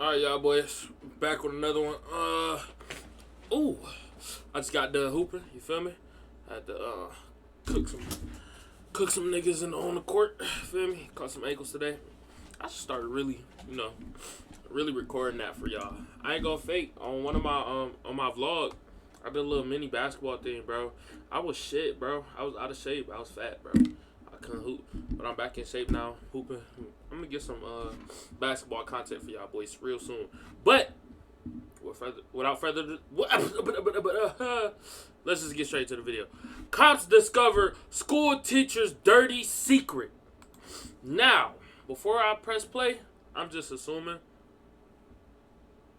Alright, y'all boys, back with another one. Ooh, I just got done hooping. You feel me? I had to cook some niggas on the court. Feel me? Caught some ankles today. I should start really recording that for y'all. I ain't gonna fake on one of my on my vlog. I did a little mini basketball thing, bro. I was shit, bro. I was out of shape. I was fat, bro. I couldn't hoop, but I'm back in shape now, hooping. I'm gonna get some basketball content for y'all boys real soon. But without further ado, let's just get straight to the video. Cops discover school teacher's dirty secret. Now, before I press play, I'm just assuming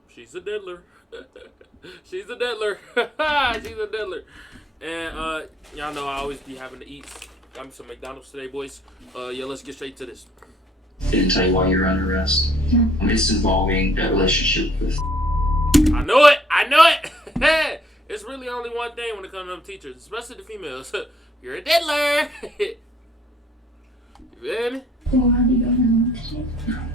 she's a diddler. She's a diddler. She's a diddler. And y'all know I always be having to eat. Got me some McDonald's today, boys. Yeah, let's get straight to this. Didn't tell you why you're under arrest. It's involving that relationship with. I know it. I know it. It's really only one thing when it comes to them teachers, especially the females. You're a diddler. You feel me? Well, how do you go home today?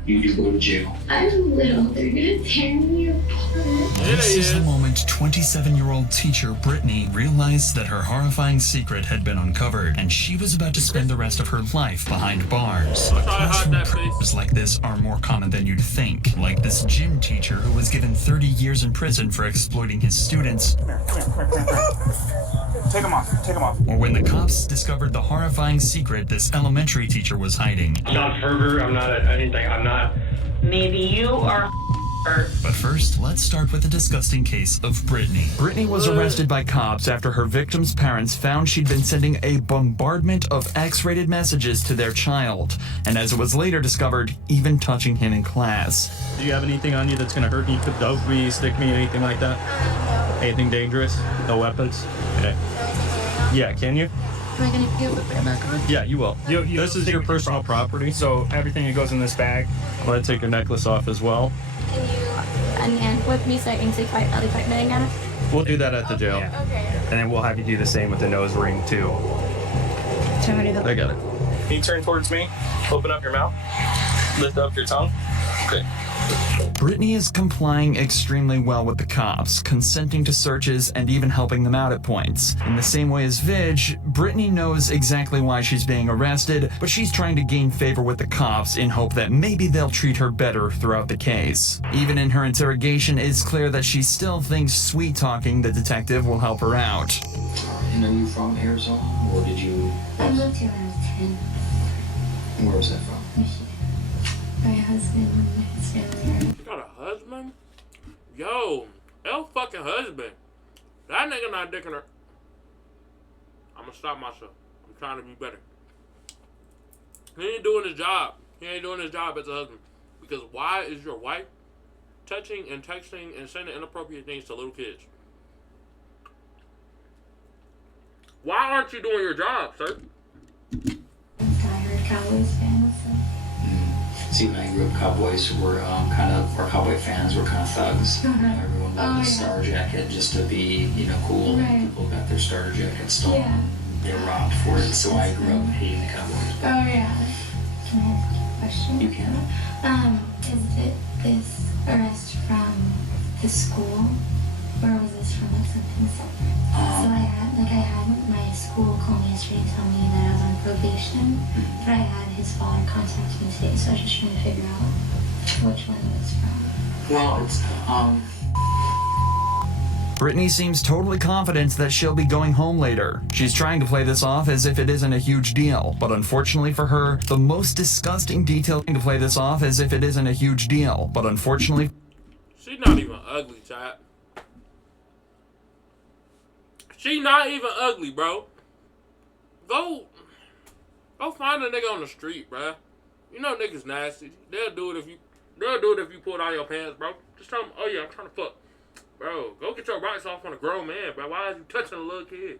You do go to jail. I'm little. They're gonna tear me apart. This is the moment 27-year-old teacher Brittany realized that her horrifying secret had been uncovered, and she was about to spend the rest of her life behind bars. Classroom problems like this are more common than you'd think, like this gym teacher who was given 30 years in prison for exploiting his students. Come here. Take him off. Or when the cops discovered the horrifying secret this elementary teacher was hiding. John Ferber, I'm not anything. I'm not. Maybe you are. But first, let's start with the disgusting case of Brittany. Brittany was arrested by cops after her victim's parents found she'd been sending a bombardment of X-rated messages to their child, and as it was later discovered, even touching him in class. Do you have anything on you that's gonna hurt me? Could dog me, stick me, anything like that? Anything dangerous? No weapons? Okay. Yeah, can you? Am I gonna give it back on? Yeah, you will. This is your personal property, so everything that goes in this bag. I'm gonna take your necklace off as well. Can you unhand me so I can take my other part again? We'll do that at the jail. Yeah. Okay. And then we'll have you do the same with the nose ring too. I got it. Can you turn towards me? Open up your mouth. Lift up your tongue. Okay. Brittany is complying extremely well with the cops, consenting to searches and even helping them out at points. In the same way as Vidge, Brittany knows exactly why she's being arrested, but she's trying to gain favor with the cops in hope that maybe they'll treat her better throughout the case. Even in her interrogation, it's clear that she still thinks sweet-talking the detective will help her out. And are you from Arizona, or did you? I moved here when I was 10. Where was that from? Michigan. My husband and his family You got a husband? Yo, L fucking husband. That nigga not dicking her. I'm gonna stop myself. I'm trying to be better. He ain't doing his job. He ain't doing his job as a husband. Because why is your wife touching and texting and sending inappropriate things to little kids? Why aren't you doing your job, sir? are diehard Cowboys fans. So. See, when I grew up, Cowboys were Cowboy fans were kind of thugs. Everyone wore the starter jacket just to be, cool. Right. People got their starter jackets stolen. Yeah. They were robbed for it, so I grew up hating the Cowboys. Oh yeah. Can I ask you a question? You can. Is it this arrest from the school, or was this from something separate? So I had my school call me yesterday and tell me that I was on probation, but I had his father contact me today, so I was just trying to figure out which one it was from. Well, it's Brittany seems totally confident that she'll be going home later. She's trying to play this off as if it isn't a huge deal, but unfortunately for her, the most disgusting detail to play this off as if it isn't a huge deal, but unfortunately She's not even ugly, chat. She not even ugly, bro. Go find a nigga on the street, bro. You know niggas nasty. They'll do it if you pull down your pants, bro. Just tell them, oh yeah, I'm trying to fuck. Bro, go get your rocks off on a grown man, bro. Why are you touching a little kid?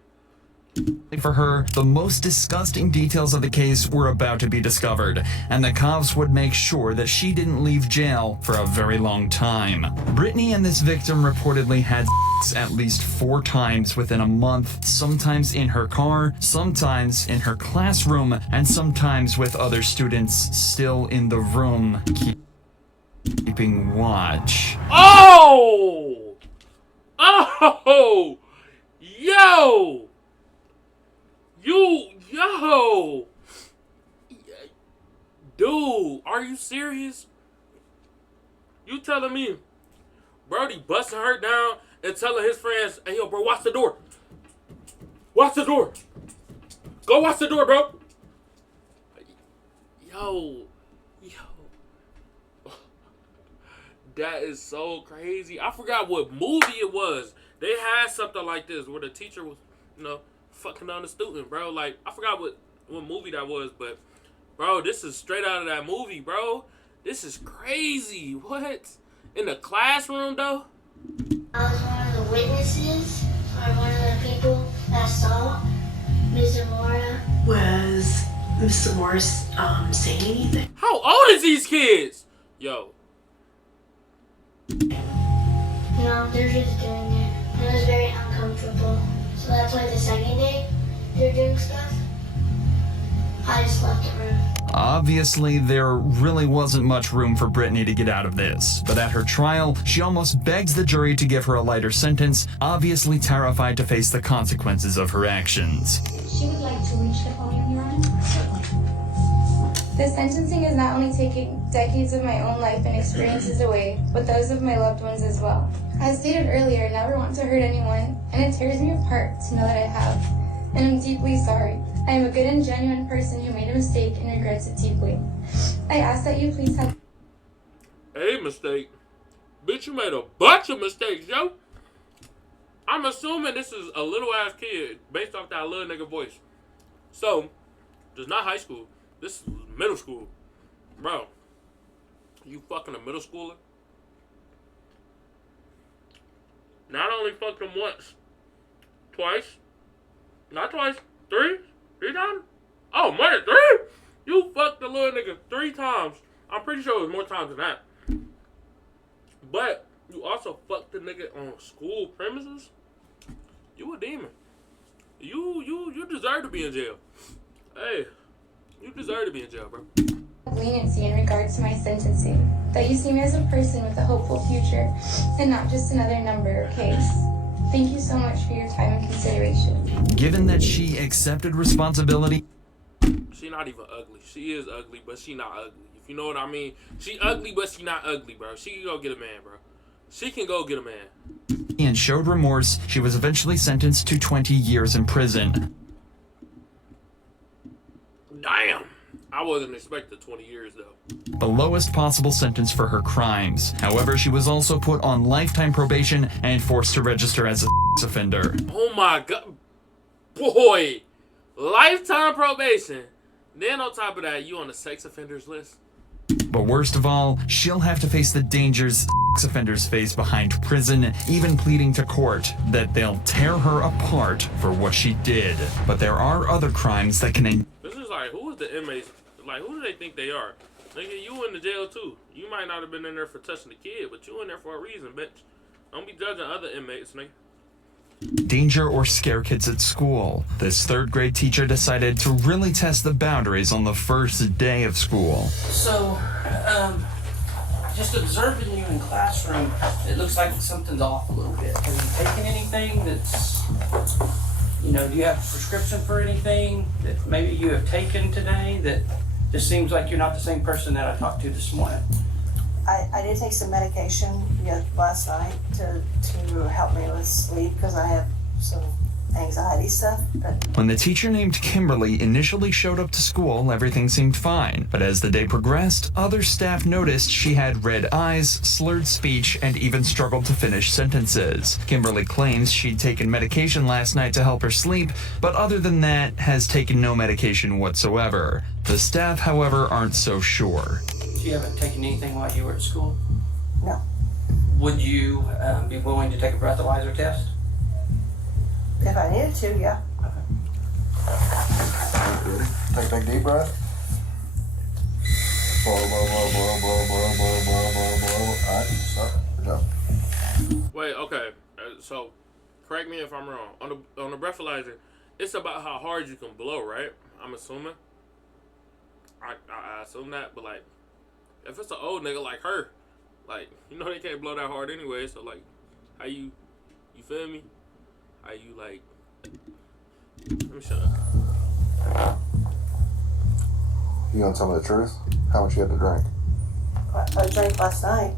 for her, the most disgusting details of the case were about to be discovered, and the cops would make sure that she didn't leave jail for a very long time. Brittany and this victim reportedly had sex at least 4 times within a month, sometimes in her car, sometimes in her classroom, and sometimes with other students still in the room. keeping watch. Oh! Oh! Yo! Yo! Dude, are you serious? You telling me Brody busting her down and telling his friends, hey, yo, bro, watch the door. Watch the door. Go watch the door, bro. Yo. That is so crazy. I forgot what movie it was. They had something like this where the teacher was, fucking on the student, bro. Like, I forgot what movie that was, but, bro, this is straight out of that movie, bro. This is crazy. What? In the classroom, though? I was one of the witnesses, or one of the people that saw Ms. Zamora. Was Ms. Zamora saying anything? How old is these kids? Yo. No, they're just doing it. And it was very uncomfortable. So that's why the second day they're doing stuff, I just left the room. Obviously, there really wasn't much room for Brittany to get out of this, but at her trial, she almost begs the jury to give her a lighter sentence, obviously terrified to face the consequences of her actions. She would like to reach the podium, Your Honor. Certainly. The sentencing is not only taking decades of my own life and experiences away, but those of my loved ones as well. As stated earlier, I never want to hurt anyone, and it tears me apart to know that I have, and I'm deeply sorry. I am a good and genuine person who made a mistake and regrets it deeply. I ask that you please have A mistake? Bitch, you made a bunch of mistakes, yo. I'm assuming this is a little ass kid based off that little nigga voice. So, it's not high school. This is middle school. Bro, you fucking a middle schooler? Not only fucked him once, twice, not twice, three times? Oh, more than 3? You fucked the little nigga 3 times. I'm pretty sure it was more times than that. But you also fucked the nigga on school premises? You a demon. You deserve to be in jail. Hey, you deserve to be in jail, bro. leniency in regards to my sentencing. That you see me as a person with a hopeful future and not just another number or case. Thank you so much for your time and consideration. Given that she accepted responsibility, She not even ugly. She is ugly, but she not ugly. If you know what I mean. She ugly, but she not ugly, bro. She can go get a man, bro. She can go get a man. and showed remorse, she was eventually sentenced to 20 years in prison. Damn. I wasn't expecting 20 years, though. The lowest possible sentence for her crimes. However, she was also put on lifetime probation and forced to register as a offender. Oh my god. Boy. Lifetime probation. Then on top of that, you on the sex offenders list? But worst of all, she'll have to face the dangers offenders face behind prison, even pleading to court that they'll tear her apart for what she did. But there are other crimes that can This is like, who is the inmates? Like, who do they think they are? Nigga, you in the jail too. You might not have been in there for touching the kid, but you in there for a reason, bitch. Don't be judging other inmates, nigga. danger or scare kids at school. This third grade teacher decided to really test the boundaries on the first day of school. So, just observing you in classroom, it looks like something's off a little bit. Have you taken anything that's, do you have a prescription for anything that maybe you have taken today that just seems like you're not the same person that I talked to this morning? I did take some medication last night to help me with sleep because I have some anxiety stuff. But When the teacher named Kimberly initially showed up to school, everything seemed fine. But as the day progressed, other staff noticed she had red eyes, slurred speech, and even struggled to finish sentences. Kimberly claims she'd taken medication last night to help her sleep, but other than that, has taken no medication whatsoever. The staff, however, aren't so sure. You haven't taken anything while you were at school? no, Would you be willing to take a breathalyzer test? if I needed to, yeah. Ready? Take a big deep breath. Blow, blow, blow, blow, blow, blow, blow, blow, blow, blow. Alright, stop. Good job. Wait, okay. So, correct me if I'm wrong. On the breathalyzer, it's about how hard you can blow, right? I'm assuming. I assume that, but like, if it's an old nigga like her, Like, you know they can't blow that hard anyway. So like, how you feel me? How you like? Let me shut up. You gonna tell me the truth? How much you had to drink? I drank last night.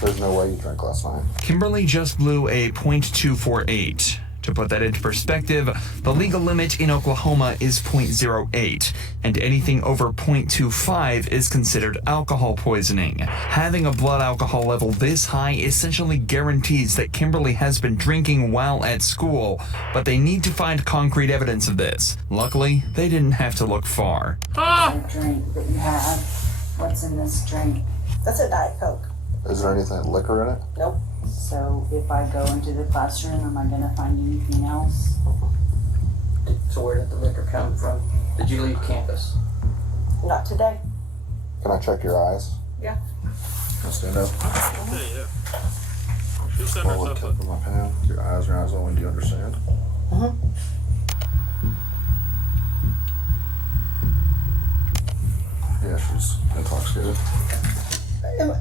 There's no way you drank last night. Kimberly just blew a .248. To put that into perspective, the legal limit in Oklahoma is .08, and anything over .25 is considered alcohol poisoning. Having a blood alcohol level this high essentially guarantees that Kimberly has been drinking while at school, but they need to find concrete evidence of this. Luckily, they didn't have to look far. The drink that you have, what's in this drink? That's a Diet Coke. Is there anything liquor in it? Nope. So if I go into the classroom, am I gonna find anything else? So where did the liquor come from? Did you leave campus? Not today. Can I check your eyes? Yeah. Can I stand up? Yeah. She's setting Hold the herself tip up. of my pen. Your eyes only. Do you understand? Yeah, she's intoxicated.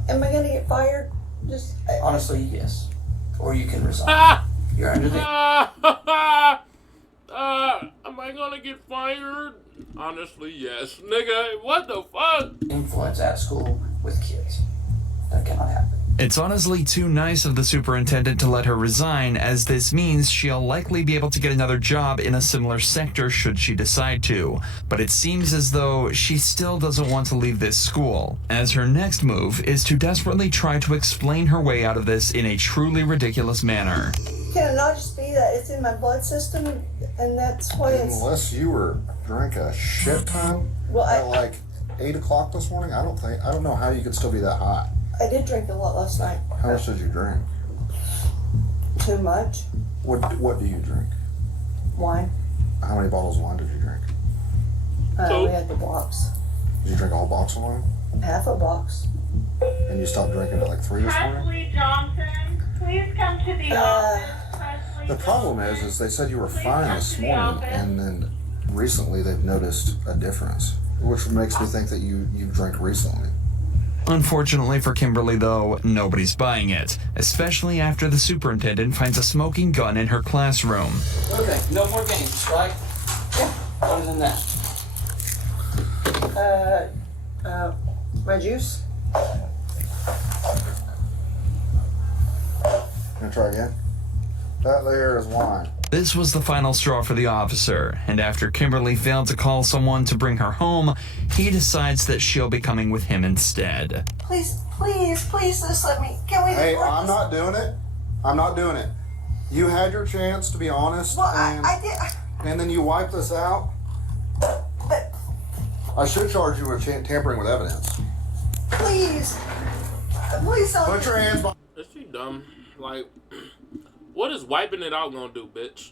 Am I gonna get fired? Just Honestly, yes. Or you can resign. You're under the Am I gonna get fired? Honestly, yes. Nigga, what the fuck? influence at school with kids. That cannot happen. It's honestly too nice of the superintendent to let her resign, as this means she'll likely be able to get another job in a similar sector should she decide to. But it seems as though she still doesn't want to leave this school, as her next move is to desperately try to explain her way out of this in a truly ridiculous manner. can it not just be that it's in my blood system and that's why it's. Unless you were drank a shit ton at like 8 o'clock this morning, I don't know how you could still be that high. I did drink a lot last night. How much did you drink? Too much. What do you drink? Wine. How many bottles of wine did you drink? We had the box. Did you drink a whole box of wine? Half a box. And you stopped drinking at like 3 this morning? Presley Johnson, please come to the office. Presley The problem is they said you were fine this morning, and then recently they've noticed a difference, which makes me think that you drank recently. Unfortunately for Kimberly, though, nobody's buying it, especially after the superintendent finds a smoking gun in her classroom. Okay, no more games, right? Yeah. Other than that. My juice. Gonna try again? That there is wine. This was the final straw for the officer, and after Kimberly failed to call someone to bring her home, he decides that she'll be coming with him instead. Please, just let me. Can we? Hey, I'm not doing it. I'm not doing it. You had your chance to be honest. Well, and, I did. And then you wiped this out. But I should charge you with tampering with evidence. please don't. Put your hands behind. Is she dumb? Like, what is wiping it out gonna do, bitch?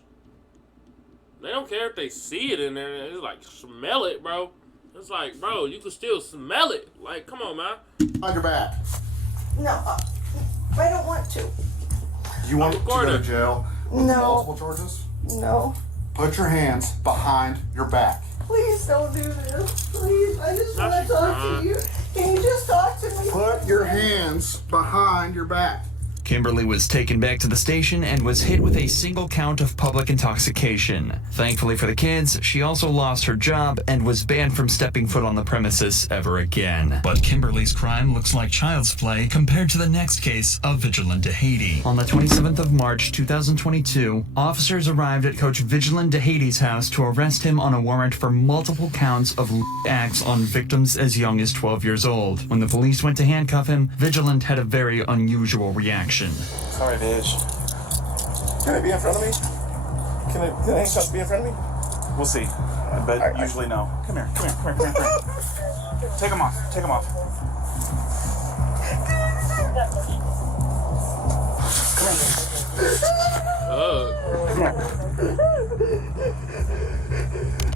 They don't care if they see it in there. It's like, smell it, bro. It's like, bro, you can still smell it. Like, come on, man. On your back. No, I don't want to. You want to go to jail with No. multiple charges? No. Put your hands behind your back. Please don't do this. Please, I just want to talk to you. Can you just talk to me? Put your hands behind your back. Kimberly was taken back to the station and was hit with a single count of public intoxication. Thankfully for the kids, she also lost her job and was banned from stepping foot on the premises ever again. But Kimberly's crime looks like child's play compared to the next case of Vigilant DeHaty. On the 27th of March 2022, officers arrived at Coach Vigilant DeHaty's house to arrest him on a warrant for multiple counts of acts on victims as young as 12 years old. When the police went to handcuff him, Vigilant had a very unusual reaction. Sorry, bitch. Can it be in front of me? Can the handcuffs be in front of me? We'll see. But usually no. Come here. Take them off. Take them off.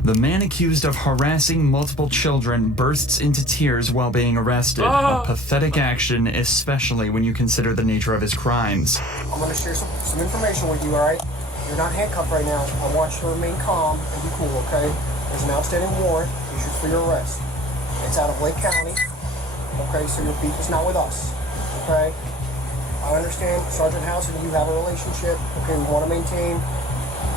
The man accused of harassing multiple children bursts into tears while being arrested. A pathetic action, especially when you consider the nature of his crimes. I'm going to share some information with you, all right? You're not handcuffed right now. I want you to remain calm and be cool, okay? There's an outstanding warrant issued for your arrest. It's out of Lake County, okay? So your beef is not with us, okay? I understand Sergeant House and you have a relationship, okay, we want to maintain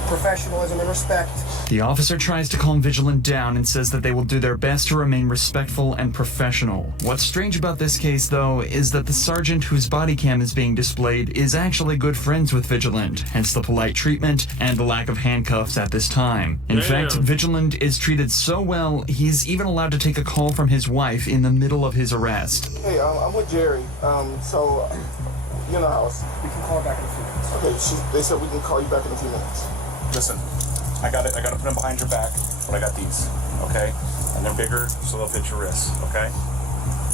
professionalism and respect. The officer tries to calm Vigilant down and says that they will do their best to remain respectful and professional. What's strange about this case, though, is that the sergeant whose body cam is being displayed is actually good friends with Vigilant, hence the polite treatment and the lack of handcuffs at this time. In fact, Vigilant is treated so well, he's even allowed to take a call from his wife in the middle of his arrest. Hey, I'm with Jerry. So, you know how we can call back in a few minutes. Okay, they said we can call you back in a few minutes. Listen, I got to put them behind your back, but I got these, okay? And they're bigger, so they'll fit your wrists, okay?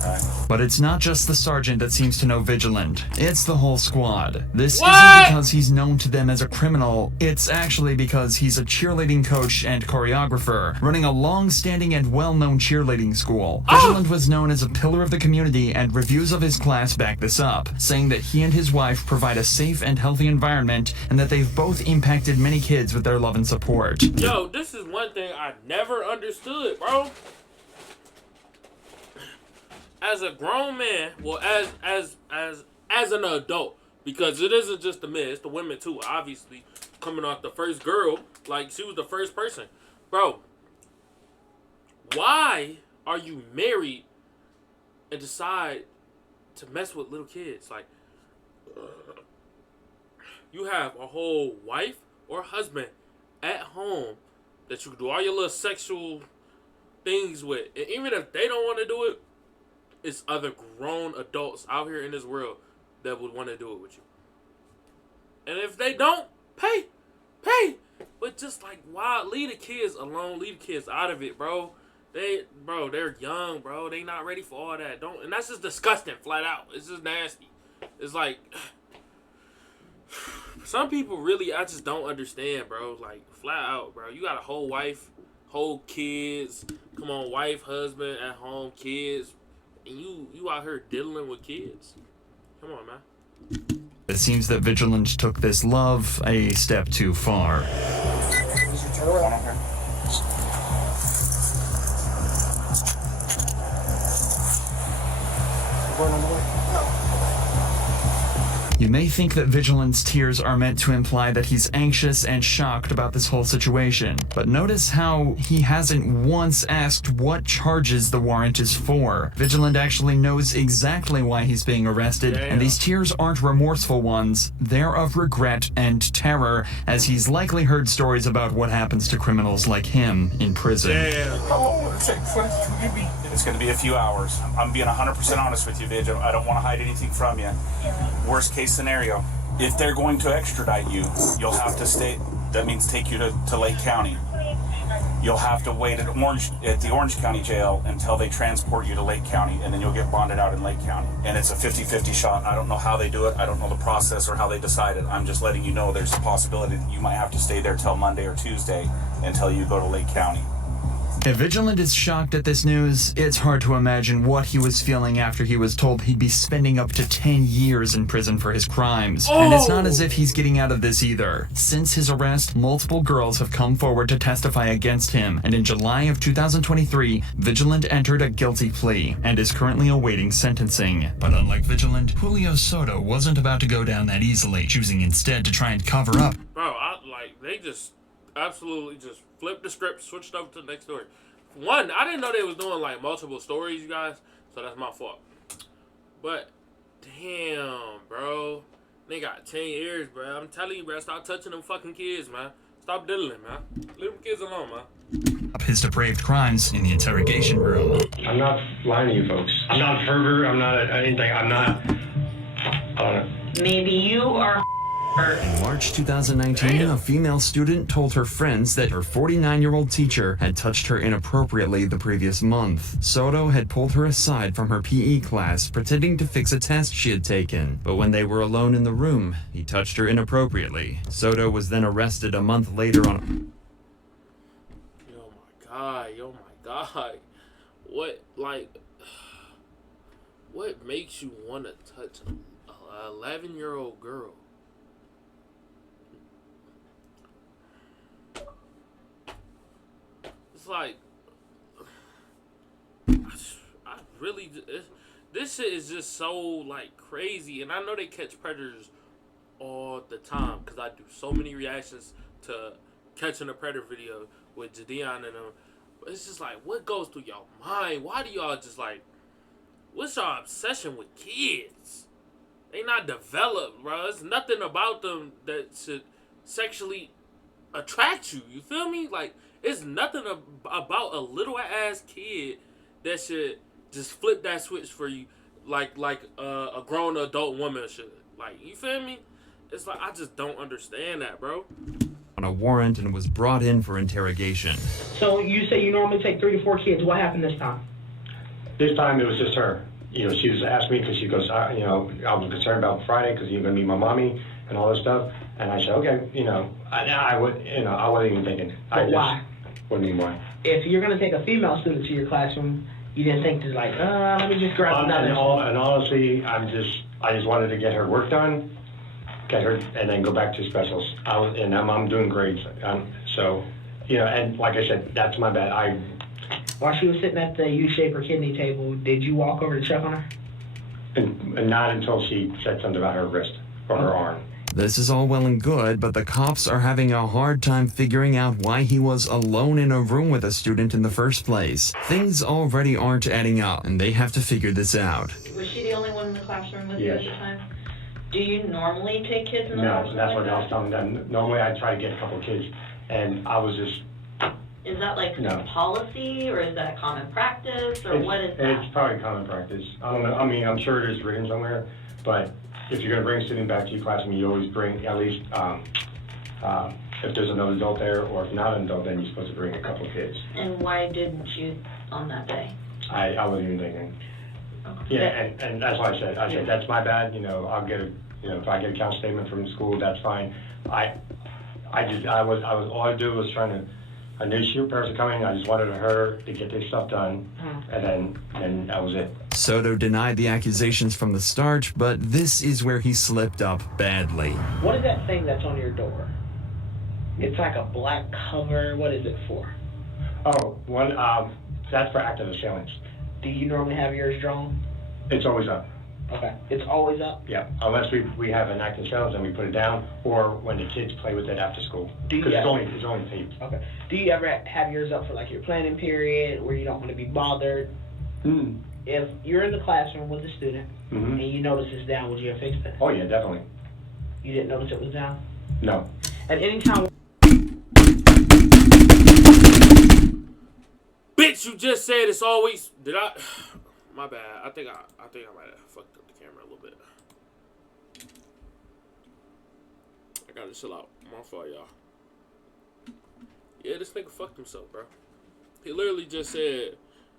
All right. But it's not just the sergeant that seems to know Vigilant. It's the whole squad. This What? isn't because he's known to them as a criminal. It's actually because he's a cheerleading coach and choreographer, running a long-standing and well-known cheerleading school. Vigilant was known as a pillar of the community, and reviews of his class back this up, saying that he and his wife provide a safe and healthy environment, and that they've both impacted many kids with their love and support. Yo, this is one thing I never understood, bro. As a grown man, well, as an adult, because it isn't just the men, it's the women too. Obviously, coming off the first girl, like she was the first person, bro. Why are you married and decide to mess with little kids? Like, you have a whole wife or husband at home that you can do all your little sexual things with, and even if they don't want to do it, it's other grown adults out here in this world that would want to do it with you. And if they don't, pay. But just like, why? Leave the kids alone. Leave the kids out of it, bro. They're young, bro. They not ready for all that. And that's just disgusting, flat out. It's just nasty. It's like, some people really, I just don't understand, bro. Like, flat out, bro. You got a whole wife, whole kids. Come on, wife, husband, at home, kids. And you out here diddling with kids. Come on, man. It seems that Vigilant took this love a step too far. Turn around here. Going on the way? You may think that Vigilant's tears are meant to imply that he's anxious and shocked about this whole situation, but notice how he hasn't once asked what charges the warrant is for. Vigilant actually knows exactly why he's being arrested, and these tears aren't remorseful ones, they're of regret and terror, as he's likely heard stories about what happens to criminals like him in prison. How long will it take for you? It's going to be a few hours. I'm being 100% honest with you, Vigil. I don't want to hide anything from you. Worst case scenario, if they're going to extradite you, you'll have to stay. That means take you to Lake County. You'll have to wait at the Orange County jail until they transport you to Lake County, and then you'll get bonded out in Lake County. And it's a 50-50 shot. I don't know how they do it. I don't know the process or how they decide it. I'm just letting you know there's a possibility that you might have to stay there till Monday or Tuesday until you go to Lake County. If Vigilant is shocked at this news, it's hard to imagine what he was feeling after he was told he'd be spending up to 10 years in prison for his crimes. And it's not as if he's getting out of this either. Since his arrest, multiple girls have come forward to testify against him, and in July of 2023, Vigilant entered a guilty plea and is currently awaiting sentencing. But unlike Vigilant, Julio Soto wasn't about to go down that easily, choosing instead to try and cover up. Bro, they just absolutely just flipped the script, switched over to the next story. One, I didn't know they was doing like multiple stories, you guys, so that's my fault. But damn, bro, they got 10 years, bro. I'm telling you, bro, stop touching them fucking kids, man. Stop diddling, man. Leave them kids alone, man. Up his depraved crimes in the interrogation room. I'm not lying to you folks. I'm not a pervert. I'm not anything. I'm not. I don't know. Maybe you are. In March 2019, a female student told her friends that her 49-year-old teacher had touched her inappropriately the previous month. Soto had pulled her aside from her PE class, pretending to fix a test she had taken. But when they were alone in the room, he touched her inappropriately. Soto was then arrested a month later on... Yo, my God. What makes you want to touch an 11-year-old girl? It's like, I really, this shit is just so, like, crazy. And I know they catch predators all the time because I do so many reactions to catching a predator video with Jadion and them. But it's just like, what goes through y'all mind? Why do y'all just, like, what's y'all obsession with kids? They not developed, bro. There's nothing about them that should sexually attract you. You feel me? Like, it's nothing about a little ass kid that should just flip that switch for you, like a grown adult woman should. Like, you feel me? It's like, I just don't understand that, bro. On a warrant and was brought in for interrogation. So you say you normally take 3 to 4 kids. What happened this time? This time it was just her. You know, she was asking me because she goes, I was concerned about Friday because you're gonna meet my mommy and all this stuff. And I said, okay, I wasn't even thinking. But why? What do you mean why? If you're gonna take a female student to your classroom, you didn't think to like, let me just grab another. And honestly, I just wanted to get her work done, get her, and then go back to specials. I'm doing grades. So, and like I said, that's my bad. While she was sitting at the U-shape or kidney table, did you walk over to check on her? And not until she said something about her wrist or her arm. This is all well and good, but the cops are having a hard time figuring out why he was alone in a room with a student in the first place. Things already aren't adding up, and they have to figure this out. Was she the only one in the classroom with Yes. you at the time? Do you normally take kids in the classroom? No, that's what like I was telling them. Normally I try to get a couple of kids, and I was just... Is that like No. policy, or is that common practice, or what is that? It's probably common practice. I don't know. I mean, I'm sure it is written somewhere, but if you're going to bring a student back to your classroom, you always bring at least, if there's another adult there, or if not an adult, then you're supposed to bring a couple of kids. And why didn't you on that day? I wasn't even thinking. Okay. Yeah, and that's why I said that's my bad. I'll get if I get a count statement from the school, that's fine. I was all I do was trying to. I knew she was coming. I just wanted her to get this stuff done, and then that was it. Soto denied the accusations from the start, but this is where he slipped up badly. What is that thing that's on your door? It's like a black cover. What is it for? Oh, that's for active assailants. Do you normally have yours drawn? It's always up. Okay. It's always up? Yeah, unless we have an active assailants and we put it down, or when the kids play with it after school. Because it's only taped. Okay. Do you ever have yours up for like your planning period where you don't want to be bothered? Mm. If you're in the classroom with a student and you notice it's down, would you have fixed it? Oh yeah, definitely. You didn't notice it was down? No. At any time... Bitch, you just said it's always... Did I... My bad. I think I might have fucked up the camera a little bit. I gotta chill out. My fault, y'all. Yeah, this nigga fucked himself, bro. He literally just said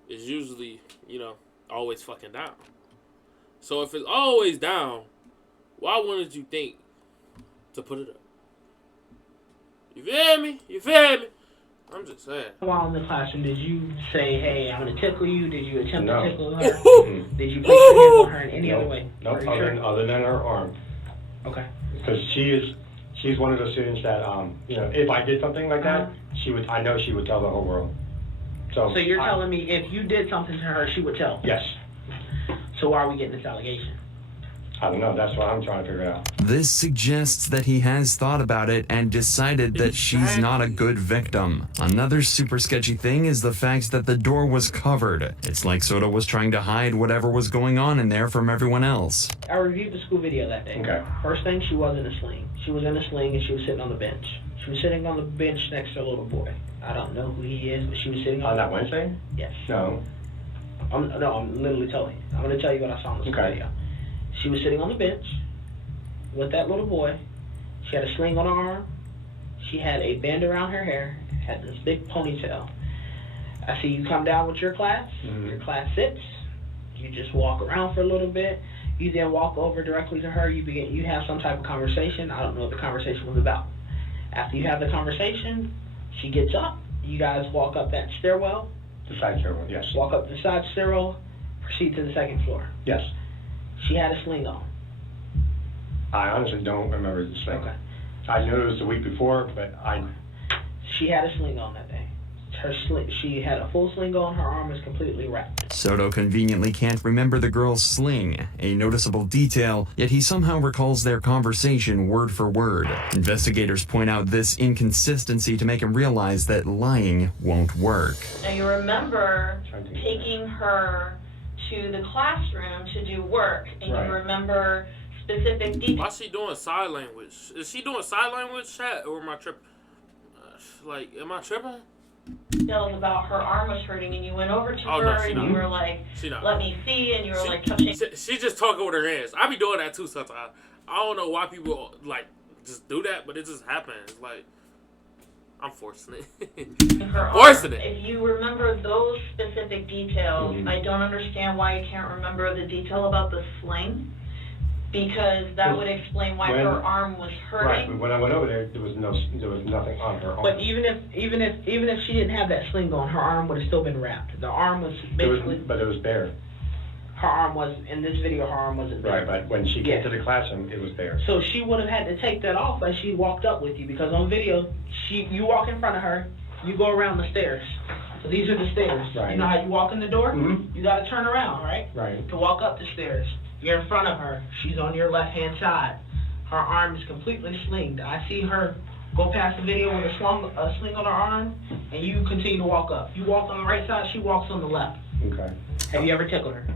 it's usually, always fucking down. So if it's always down, why wouldn't you think to put it up? You feel me? You feel me? I'm just saying. While in the classroom, did you say, hey, I'm going to tickle you? Did you attempt to tickle her? Did you place your hands on her in any other way? No, other than her arm. Okay. Because she's one of those students that, if I did something like that, I know she would tell the whole world. So you're telling me if you did something to her, she would tell? Yes. So why are we getting this allegation? I don't know. That's what I'm trying to figure out. This suggests that he has thought about it and decided that she's not a good victim. Another super sketchy thing is the fact that the door was covered. It's like Soto was trying to hide whatever was going on in there from everyone else. I reviewed the school video that day. Okay. First thing, she was in a sling. She was in a sling and she was sitting on the bench. She was sitting on the bench next to a little boy. I don't know who he is, but she was sitting on that Wednesday? Yes. No. I'm literally telling you. I'm going to tell you what I saw in the video. She was sitting on the bench with that little boy. She had a sling on her arm. She had a band around her hair, had this big ponytail. I see you come down with your class. Your class sits. You just walk around for a little bit. You then walk over directly to her. You have some type of conversation. I don't know what the conversation was about. After you have the conversation, she gets up. You guys walk up that stairwell. The side stairwell, yes. Walk up the side stairwell. Proceed to the second floor. Yes. She had a sling on. I honestly don't remember the sling. Okay. I knew it was the week before, but She had a sling on that day. she had a full sling on, her arm was completely wrapped. Soto conveniently can't remember the girl's sling, a noticeable detail, yet he somehow recalls their conversation word for word. Investigators point out this inconsistency to make him realize that lying won't work. Now you remember taking her to the classroom to do work, and you remember specific details. Why's she doing sign language? Is she doing sign language chat, or am I tripping? Like, am I tripping? Details about her arm was hurting, and you went over to her, and you were like, "Let me see," and you were like touching. She just talking with her hands. I be doing that too sometimes. I don't know why people like just do that, but it just happens. Like, I'm forcing it. Forcing it. If you remember those specific details, I don't understand why you can't remember the detail about the sling. Because that would explain why her arm was hurting. Right, but when I went over there was nothing on her arm. But even if she didn't have that sling on, her arm would have still been wrapped. The arm was basically. But it was bare. Her arm was in this video. Her arm wasn't bare. Right, but when she came to the classroom, it was bare. So she would have had to take that off as she walked up with you, because on video, you walk in front of her, you go around the stairs. So these are the stairs. Right. You know how you walk in the door? Mm-hmm. You got to turn around, right? Right. To walk up the stairs. You're in front of her. She's on your left-hand side. Her arm is completely slinged. I see her go past the video with a sling on her arm, and you continue to walk up. You walk on the right side, she walks on the left. Okay. Have you ever tickled her?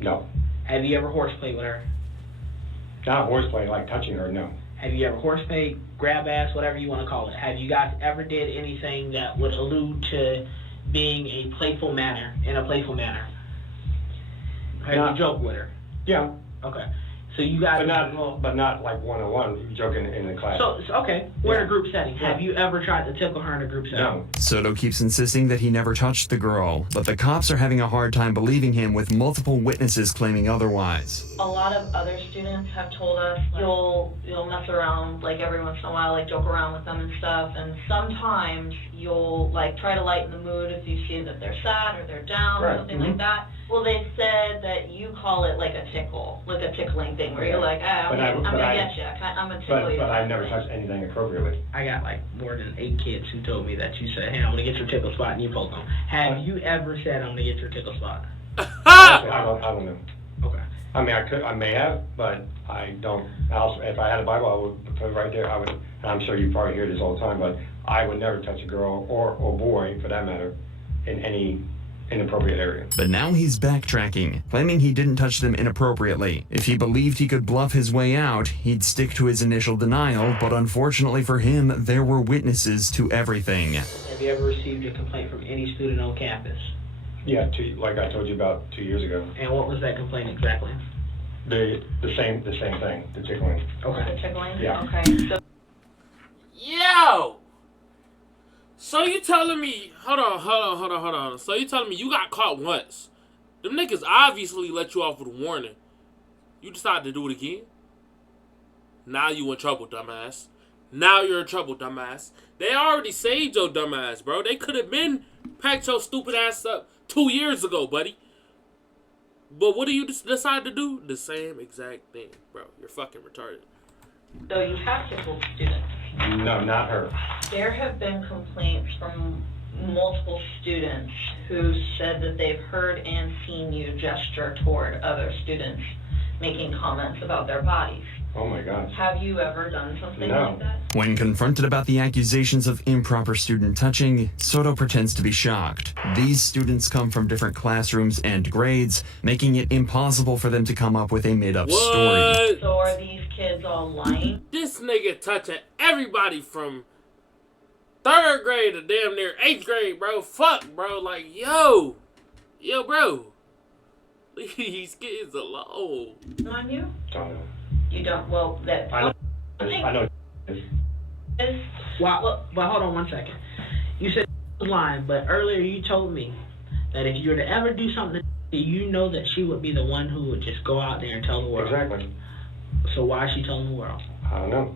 No. Have you ever horseplayed with her? Not horseplay, like touching her, no. Have you ever horseplayed, grab ass, whatever you want to call it? Have you guys ever did anything that would allude to being in a playful manner? Have you joked with her? Yeah. Okay. So you guys... But not like one-on-one, joking in the class. So okay, we're in a group setting. Have you ever tried to tickle her in a group setting? No. Soto keeps insisting that he never touched the girl, but the cops are having a hard time believing him, with multiple witnesses claiming otherwise. A lot of other students have told us you'll mess around like every once in a while, like joke around with them and stuff, and sometimes you'll like try to lighten the mood if you see that they're sad or they're down or something like that. Well, they said that you call it like a tickle, like a tickling thing, where you're like, I'm gonna get you, I'm gonna tickle you. But I never touched anything appropriately. I got like more than 8 kids who told me that you said, "Hey, I'm gonna get your tickle spot," and you poke them. Have you ever said, "I'm gonna get your tickle spot"? I don't know. Okay. I mean, I may have, but I don't. If I had a Bible, I would put it right there. I would, and I'm sure you probably hear this all the time, but I would never touch a girl or boy, for that matter, in any inappropriate area. But now he's backtracking, claiming he didn't touch them inappropriately. If he believed he could bluff his way out, he'd stick to his initial denial, but unfortunately for him, there were witnesses to everything. Have you ever received a complaint from any student on campus? Yeah, like I told you about 2 years ago. And what was that complaint exactly? The same thing, the tickling. Okay. The tickling? Yeah. Okay. So Yo! So you telling me, hold on. So you telling me you got caught once. Them niggas obviously let you off with a warning. You decided to do it again? Now you in trouble, dumbass. Now you're in trouble, dumbass. They already saved your dumbass, bro. They could have been packed your stupid ass up 2 years ago, buddy. But what do you decide to do? The same exact thing, bro. You're fucking retarded. So you have tickled students. No, not her. There have been complaints from multiple students who said that they've heard and seen you gesture toward other students making comments about their bodies. Oh my God. Have you ever done something like that? When confronted about the accusations of improper student touching, Soto pretends to be shocked. These students come from different classrooms and grades, making it impossible for them to come up with a made-up story. So are these kids all lying? This nigga touching everybody from 3rd grade to damn near 8th grade, bro. Fuck, bro. Like, yo, bro. Leave these kids alone. On you? Don't know. You don't. Well, that. I know. Well, hold on one second. You said was lying, but earlier you told me that if you were to ever do something, you know that she would be the one who would just go out there and tell the world. Exactly. So why is she telling the world? I don't know.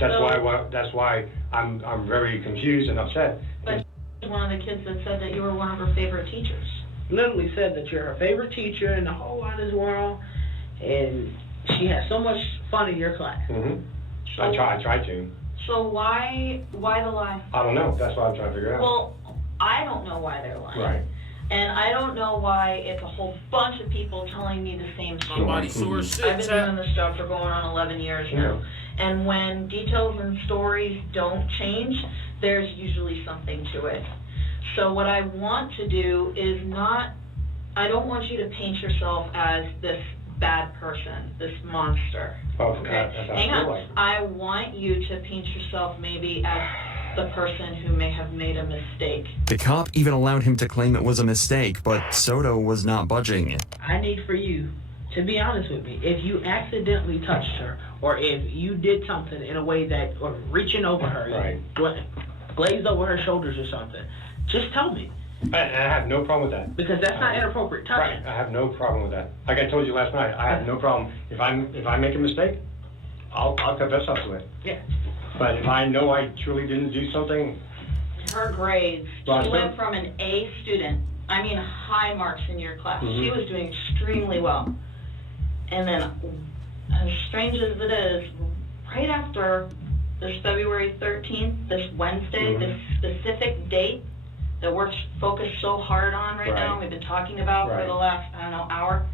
That's why I'm very confused and upset. But one of the kids that said that you were one of her favorite teachers. Literally said that you're her favorite teacher in the whole wide world, and she had so much fun in your class. Mm-hmm. I tried to. So why the lie? I don't know. That's what I'm trying to figure out. Well, I don't know why they're lying. Right. And I don't know why it's a whole bunch of people telling me the same story. Somebody sore shit, I've been doing this stuff for going on 11 years now. And when details and stories don't change, there's usually something to it. So what I want to do is I don't want you to paint yourself as this bad person, this monster. Okay? Hang on. I want you to paint yourself maybe as the person who may have made a mistake. The cop even allowed him to claim it was a mistake, but Soto was not budging. I need for you to be honest with me. If you accidentally touched her, or if you did something in a way that, or reaching over her, glazed over her shoulders or something, just tell me. I have no problem with that. Because that's not inappropriate touching. Right. I have no problem with that. Like I told you last night, I have no problem. If I make a mistake, I'll confess up to it. Yeah. But if I know I truly didn't do something. Her grades, she went from an A student, I mean high marks in your class. Mm-hmm. She was doing extremely well. And then, as strange as it is, right after this February 13th, this Wednesday, this specific date that we're focused so hard on right now, we've been talking about for the last, hour,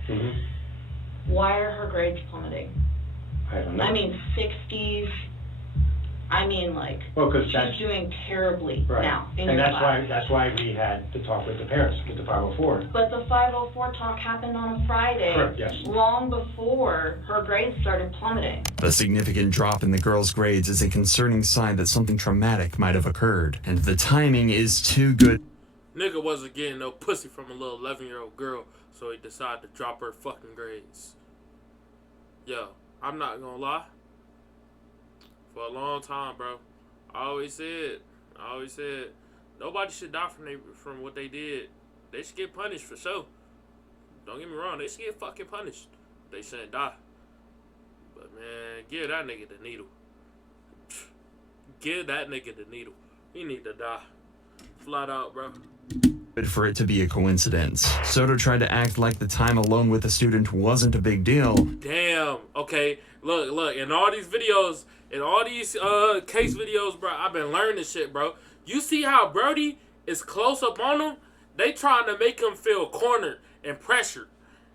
why are her grades plummeting? I don't know. I mean, 60s. I mean, she's doing terribly now in your class. That's why we had to talk with the parents, with the 504. But the 504 talk happened on a Friday, Correct, yes. long before her grades started plummeting. The significant drop in the girl's grades is a concerning sign that something traumatic might have occurred, and the timing is too good. Nigga wasn't getting no pussy from a little 11-year-old girl, so he decided to drop her fucking grades. Yo, I'm not gonna lie. For a long time, bro, I always said, nobody should die from what they did. They should get punished for sure. Don't get me wrong, they should get fucking punished. They shouldn't die. But man, give that nigga the needle. Give that nigga the needle. He need to die. Flat out, bro. For it to be a coincidence. Soto tried to act like the time alone with the student wasn't a big deal. Damn. Okay. Look. In all these videos, case videos, bro, I've been learning this shit, bro. You see how Brody is close up on him? They trying to make him feel cornered and pressured,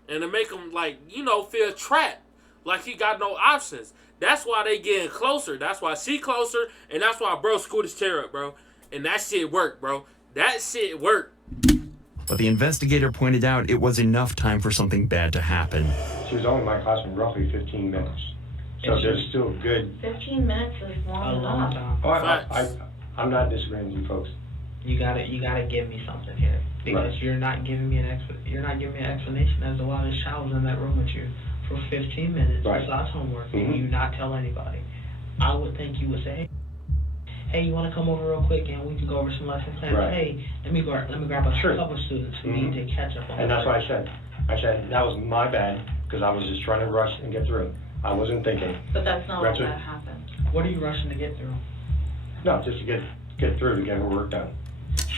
and to make him feel trapped, like he got no options. That's why they getting closer. That's why she closer, and that's why bro scoot his chair up, bro. And that shit worked, bro. That shit worked. But the investigator pointed out it was enough time for something bad to happen. She was only in my class for roughly 15 minutes. So there's still good. 15 minutes is long enough. Oh, I'm not disagreeing with you folks. You gotta give me something here, because you're not giving me an explanation as to why this child was in that room with you for 15 minutes besides homework, and you not tell anybody. I would think you would say, hey, you want to come over real quick and we can go over some lesson plans? Hey, let me grab a couple students who need to catch up on. And that's what I said. I said that was my bad because I was just trying to rush and get through. I wasn't thinking. But that's not what that happened. What are you rushing to get through? No, just to get through to get her work done.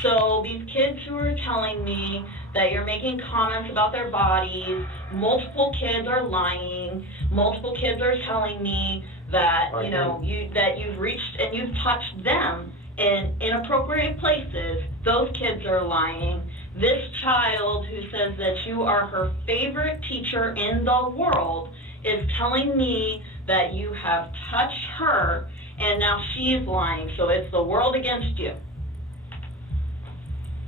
So these kids who are telling me that you're making comments about their bodies, multiple kids are lying, multiple kids are telling me that, that you've reached and you've touched them in inappropriate places, those kids are lying. This child who says that you are her favorite teacher in the world is telling me that you have touched her, and now she's lying, so it's the world against you.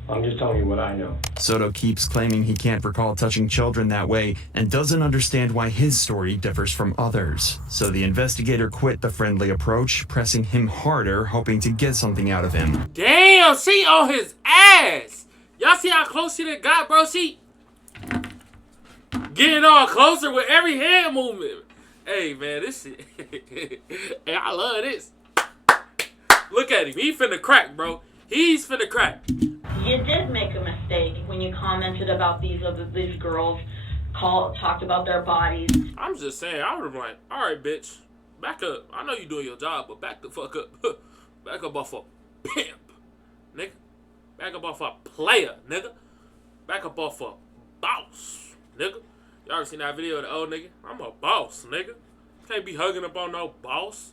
I'm just telling you what I know. Soto keeps claiming he can't recall touching children that way and doesn't understand why his story differs from others. So the investigator quit the friendly approach, pressing him harder, hoping to get something out of him. Damn, she on his ass. Y'all see how close she done got, bro? She getting all closer with every hand movement. Hey, man, this shit. Hey, I love this. Look at him. He finna crack, bro. He's finna crack. You did make a mistake when you commented about these girls, talked about their bodies. I'm just saying, I would have been like, all right, bitch, back up. I know you doing your job, but back the fuck up. Back up off a pimp, nigga. Back up off a player, nigga. Back up off a boss, nigga. Y'all ever seen that video of the old nigga? I'm a boss, nigga. Can't be hugging up on no boss.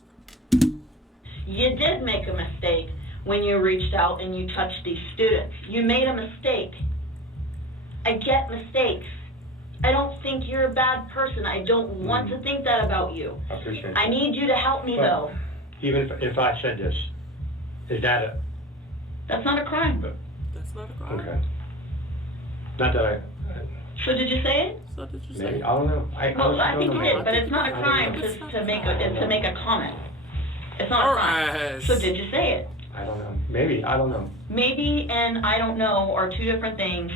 You did make a mistake when you reached out and you touched these students. You made a mistake. I get mistakes. I don't think you're a bad person. I don't want to think that about you. I appreciate it. I need you to help me, though. Even if I said this, is that a... That's not a crime. That's not a crime. Okay. Not that I... So did you say it? So did you say Maybe, it? I don't know. Well, I think you did, but it's not a crime to make a comment. It's not a crime. So did you say it? I don't know. Maybe, I don't know. Maybe and I don't know are two different things.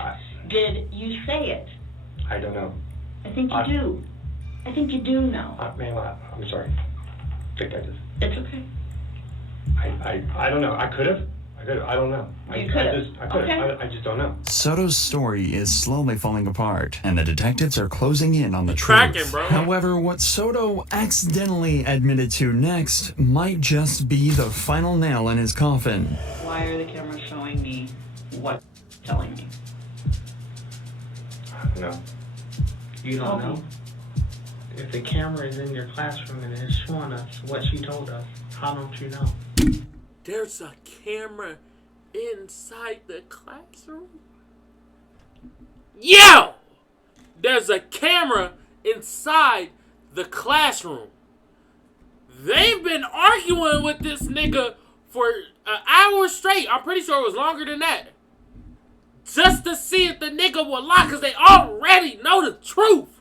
Did you say it? I don't know. I think you do. I think you do know. Ma'am, I'm sorry. Think I just... It's okay. I don't know. I could have. I don't know. You could have. I could have. Okay. I just don't know. Soto's story is slowly falling apart, and the detectives are closing in on the Cracking, truth. bro. However, what Soto accidentally admitted to next might just be the final nail in his coffin. Why are the cameras showing me what telling me? I don't know. You don't know? If the camera is in your classroom and it's showing us what she told us, how don't you know? There's a camera inside the classroom? Yo! There's a camera inside the classroom. They've been arguing with this nigga for an hour straight. I'm pretty sure it was longer than that. Just to see if the nigga will lie, because they already know the truth.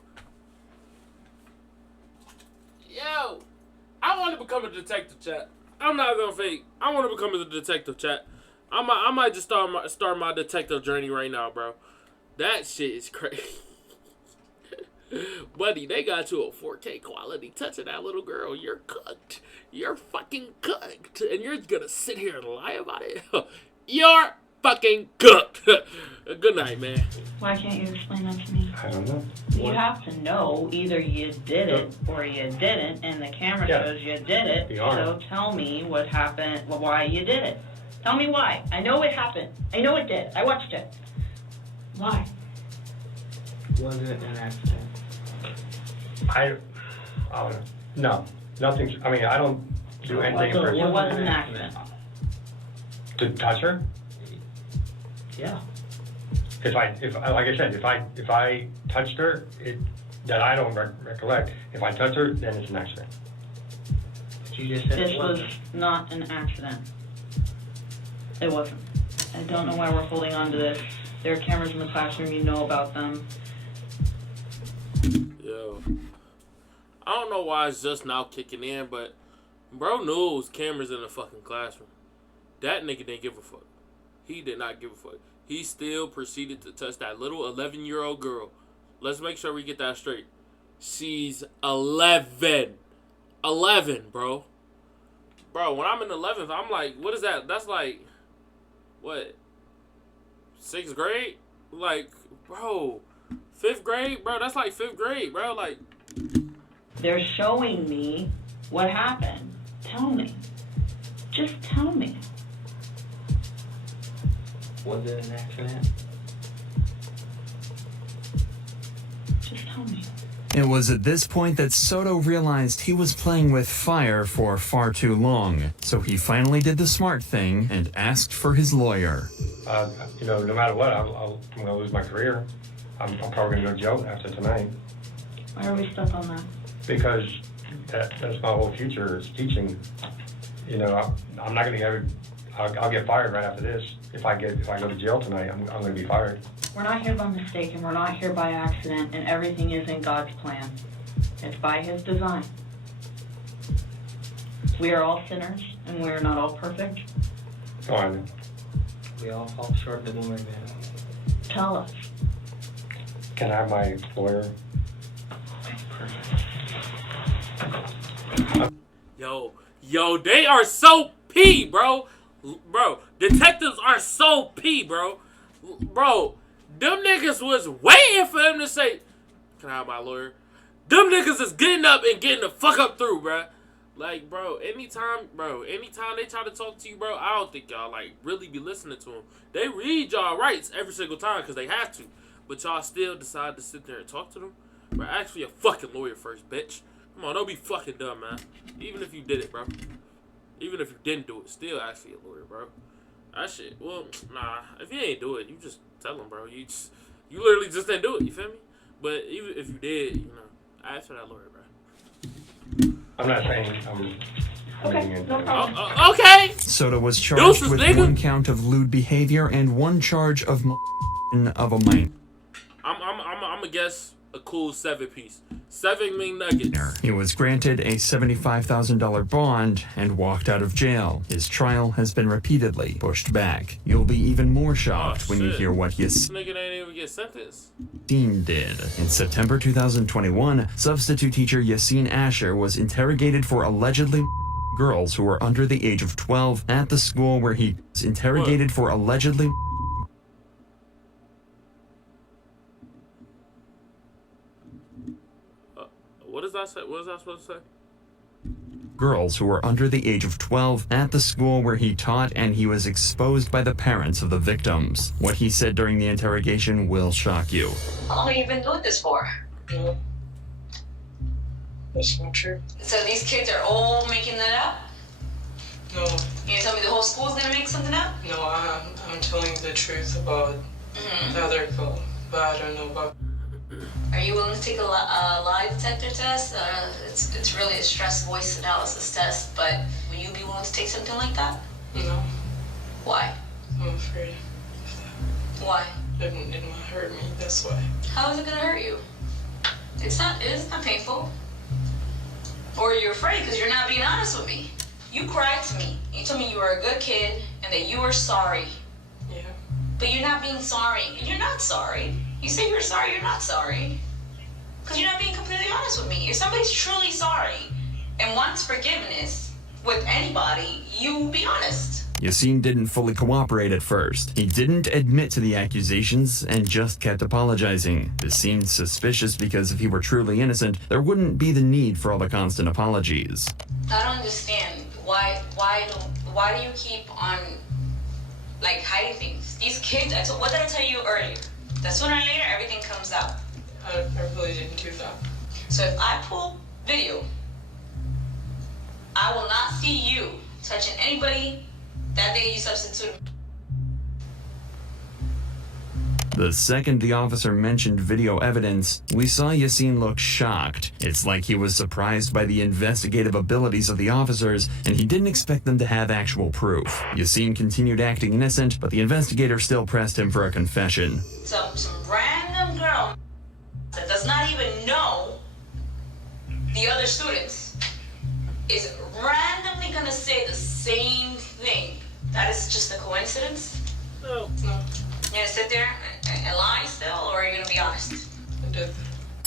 Yo, I want to become a detective, chat. I'm not gonna fake. I want to become a detective, chat. I might just start my detective journey right now, bro. That shit is crazy. Buddy, they got you a 4K quality touching that little girl. You're cooked. You're fucking cooked. And you're gonna sit here and lie about it? You're fucking cooked. Good night, man. Why can't you explain that to me? I don't know. You have to know either you did it or you didn't, and the camera shows you did it. So tell me what happened, why you did it. Tell me why. I know it happened. I know it did. I watched it. Why? Was it an accident? I don't know. No. Nothing. I mean, I don't do anything for... It wasn't an accident. To touch her? Yeah. If like I said, if I touched her, that I don't recollect. If I touch her, then it's an accident. You just said This it was wasn't. not an accident. It wasn't. I don't know why we're holding on to this. There are cameras in the classroom. You know about them. Yo, I don't know why it's just now kicking in, but bro knew it was cameras in the fucking classroom. That nigga didn't give a fuck. He did not give a fuck. He still proceeded to touch that little 11-year-old girl. Let's make sure we get that straight. She's 11. 11, bro. Bro, when I'm in 11th, I'm like, what is that? That's like, what? 6th grade? Like, bro. 5th grade? Bro, that's like 5th grade, bro. Like, They're showing me what happened. Tell me. Just tell me. Was it an accident? Just tell me. It was at this point that Soto realized he was playing with fire for far too long, so he finally did the smart thing and asked for his lawyer. No matter what, I'm going to lose my career. I'm probably going to go to jail after tonight. Why are we stuck on that? Because that's my whole future is teaching. I'm not going to I'll get fired right after this. If I go to jail tonight, I'm going to be fired. We're not here by mistake, and we're not here by accident, and everything is in God's plan. It's by His design. We are all sinners, and we are not all perfect. Oh, I know. We all fall short of the glory, man. Tell us. Can I have my lawyer? Yo, they are so P, bro. Bro, detectives are so P, bro. Bro, them niggas was waiting for him to say, can I have my lawyer? Them niggas is getting up and getting the fuck up through, bro. Like, bro, anytime they try to talk to you, bro, I don't think y'all, like, really be listening to them. They read y'all rights every single time because they have to. But y'all still decide to sit there and talk to them? Bro, ask for your fucking lawyer first, bitch. Come on, don't be fucking dumb, man. Even if you did it, bro. Even if you didn't do it, still ask for your lawyer, bro. That shit. Well, nah. If you ain't do it, you just tell them, bro. You literally just didn't do it. You feel me? But even if you did, you know, ask for that lawyer, bro. I'm not saying I'm. Okay, no problem. Okay. Soto was charged Deuces, with nigga. 1 count of lewd behavior and 1 charge of of a minor. I'm gonna guess a cool 7-piece. 7 mean nuggets. He was granted a $75,000 bond and walked out of jail. His trial has been repeatedly pushed back. You'll be even more shocked when you hear what This nigga ain't even get sentenced. Yassine did. In September 2021, substitute teacher Yassine Asher was interrogated for allegedly girls who were under the age of 12 at the school where he was interrogated for allegedly What does that say? What is that supposed to say? girls who were under the age of 12 at the school where he taught, and he was exposed by the parents of the victims. What he said during the interrogation will shock you. How long have you been doing this for? That's not true. So these kids are all making that up? No. You tell me the whole school's gonna make something up? No, I'm telling the truth about the other girl, but I don't know about. Are you willing to take a lie detector test? It's really a stress voice analysis test, but will you be willing to take something like that? No. Why? I'm afraid. Why? It might hurt me, that's why. How is it gonna hurt you? It's not painful. Or you're afraid because you're not being honest with me. You cried to me. You told me you were a good kid and that you were sorry. Yeah. But you're not being sorry. You're not sorry. You say you're sorry, you're not sorry. Because you're not being completely honest with me. If somebody's truly sorry and wants forgiveness with anybody, you be honest. Yassine didn't fully cooperate at first. He didn't admit to the accusations and just kept apologizing. This seemed suspicious because if he were truly innocent, there wouldn't be the need for all the constant apologies. I don't understand. Why do you keep on like hiding things? These kids, what did I tell you earlier? That sooner or later everything comes out. I really didn't do that. So if I pull video, I will not see you touching anybody that day you substituted. The second the officer mentioned video evidence, we saw Yassine look shocked. It's like he was surprised by the investigative abilities of the officers, and he didn't expect them to have actual proof. Yassine continued acting innocent, but the investigator still pressed him for a confession. Some random girl that does not even know the other students is randomly gonna say the same thing. That is just a coincidence? No. You're gonna sit there and lie still, or are you gonna be honest? I did.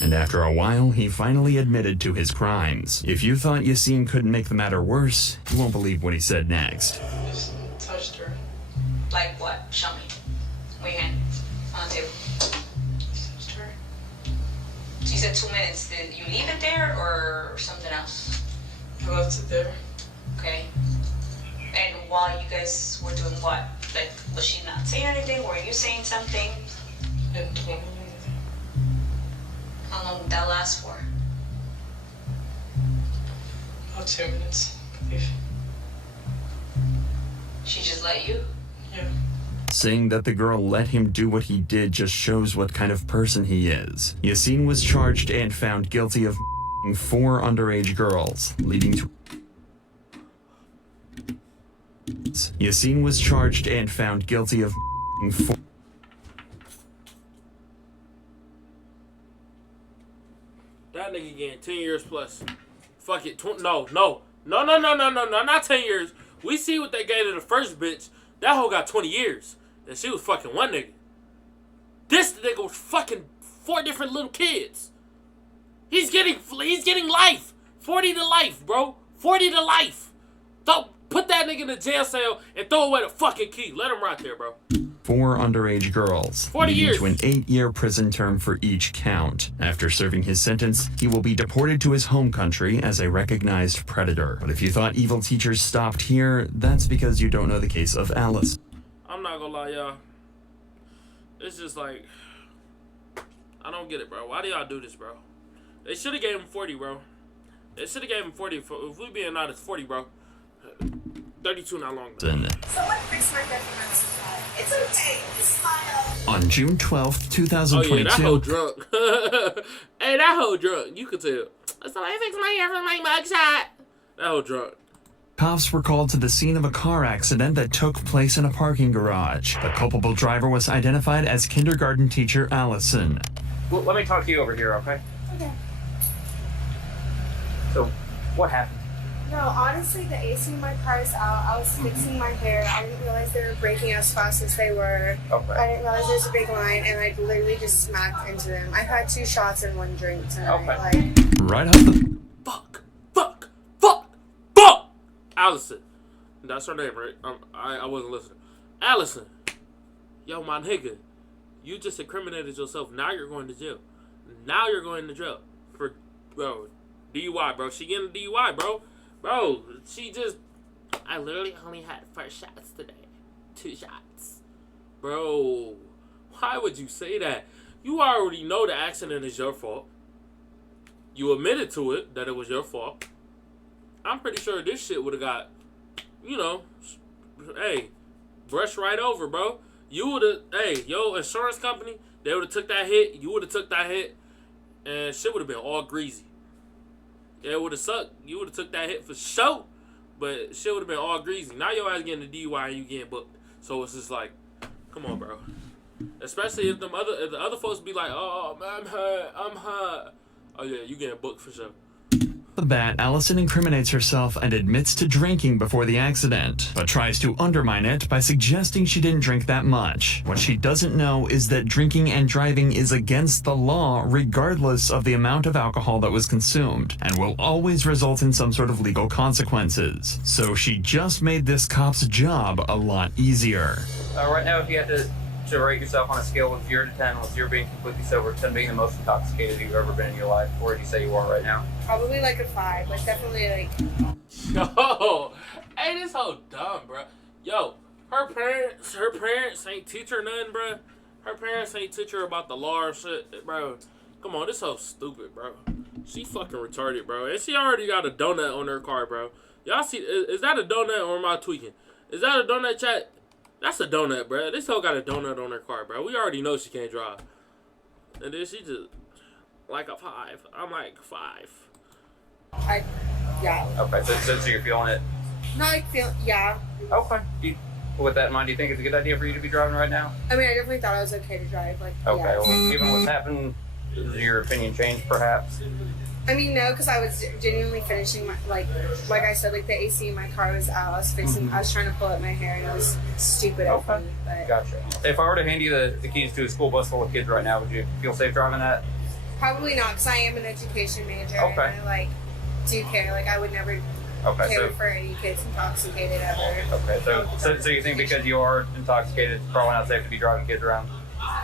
And after a while, he finally admitted to his crimes. If you thought Yassine couldn't make the matter worse, you won't believe what he said next. I just touched her. Like what? Show me. Wait your hand on the table. Touched her. So you said 2 minutes. Did you leave it there or something else? I left it there. Okay. And while you guys were doing what? Like, was she not saying anything? Were you saying something? I didn't tell me anything. How long did that last for? About 2 minutes, I believe. She just let you? Yeah. Saying that the girl let him do what he did just shows what kind of person he is. Yassine was charged and found guilty of 4 underage girls, leading to... Yassine was charged and found guilty of 4... That nigga getting 10 years plus. Fuck it. No, not 10 years. We see what they gave to the first bitch. That hoe got 20 years. And she was fucking one nigga. This nigga was fucking 4 different little kids. He's getting life. 40 to life, bro. 40 to life. Don't put that nigga in the jail cell and throw away the fucking key. Let him rot there, bro. 4 underage girls, 40 leading years. to an 8-year prison term for each count. After serving his sentence, he will be deported to his home country as a recognized predator. But if you thought evil teachers stopped here, that's because you don't know the case of Alice. I'm not gonna lie, y'all. It's just like, I don't get it, bro. Why do y'all do this, bro? They should have gave him 40, bro. They should have gave him 40. If we being honest, 40, bro. 32 not long. Someone fix my deafness. It's okay. Smile. On June 12th, Oh 2022. yeah, that hoe drunk. Hey, that hoe drunk. You could tell. Somebody fix my hair for my mugshot. That hoe drunk. Cops were called to the scene of a car accident that took place in a parking garage. The culpable driver was identified as kindergarten teacher Allison. Well, let me talk to you over here, okay? Okay. So, what happened? No, honestly, the AC in my car is out. I was fixing my hair. I didn't realize they were braking as fast as they were. Okay. I didn't realize there's a big line, and I literally just smacked into them. I've had 2 shots and 1 drink tonight. Okay. Right off the... Allison. That's her name, right? I wasn't listening. Allison. Yo, my nigga. You just incriminated yourself. Now you're going to jail. Now you're going to jail. For, bro, DUI, bro. She getting a DUI, bro. Bro, she just... I literally only had 4 shots today. 2 shots. Bro, why would you say that? You already know the accident is your fault. You admitted to it, that it was your fault. I'm pretty sure this shit would have got, you know, hey, brushed right over, bro. You would have, hey, your insurance company, they would have took that hit. You would have took that hit, and shit would have been all greasy. It would have sucked. You would have took that hit for sure, but shit would have been all greasy. Now your ass getting the DUI and you getting booked. So it's just like, come on, bro. Especially if the other folks be like, oh, I'm hurt. Oh yeah, you getting booked for sure. The bat, Allison incriminates herself and admits to drinking before the accident, but tries to undermine it by suggesting she didn't drink that much. What she doesn't know is that drinking and driving is against the law regardless of the amount of alcohol that was consumed, and will always result in some sort of legal consequences. So she just made this cop's job a lot easier. Right now, if you had to rate yourself on a scale of 0 to 10, with 0 being completely sober, 10 being the most intoxicated you've ever been in your life, where do you say you are right now? Probably like a 5. Like, definitely like... Yo, hey, this hoe dumb, bro. Yo, her parents ain't teach her nothing, bro. Her parents ain't teach her about the law or shit, bro. Come on, this hoe's stupid, bro. She fucking retarded, bro. And she already got a donut on her car, bro. Y'all see, is that a donut or am I tweaking? Is that a donut, chat? That's a donut, bro. This hoe got a donut on her car, bro. We already know she can't drive. And then she just, like a 5. I'm like 5. Yeah. Okay, so you're feeling it? Not like yeah. Okay. With that in mind, do you think it's a good idea for you to be driving right now? I mean, I definitely thought I was okay to drive. Like, okay, yeah. Well, given what's happened, does your opinion change perhaps? I mean, no, because I was genuinely finishing my, like I said, like the AC in my car was out. I was fixing, I was trying to pull up my hair and it was stupid of me. But Gotcha. If I were to hand you the keys to a school bus full of kids right now, would you feel safe driving that? probably not, because I am an education major and I like do care. Like I would never care for any kids intoxicated ever. Okay, so you think because you are intoxicated, it's probably not safe to be driving kids around?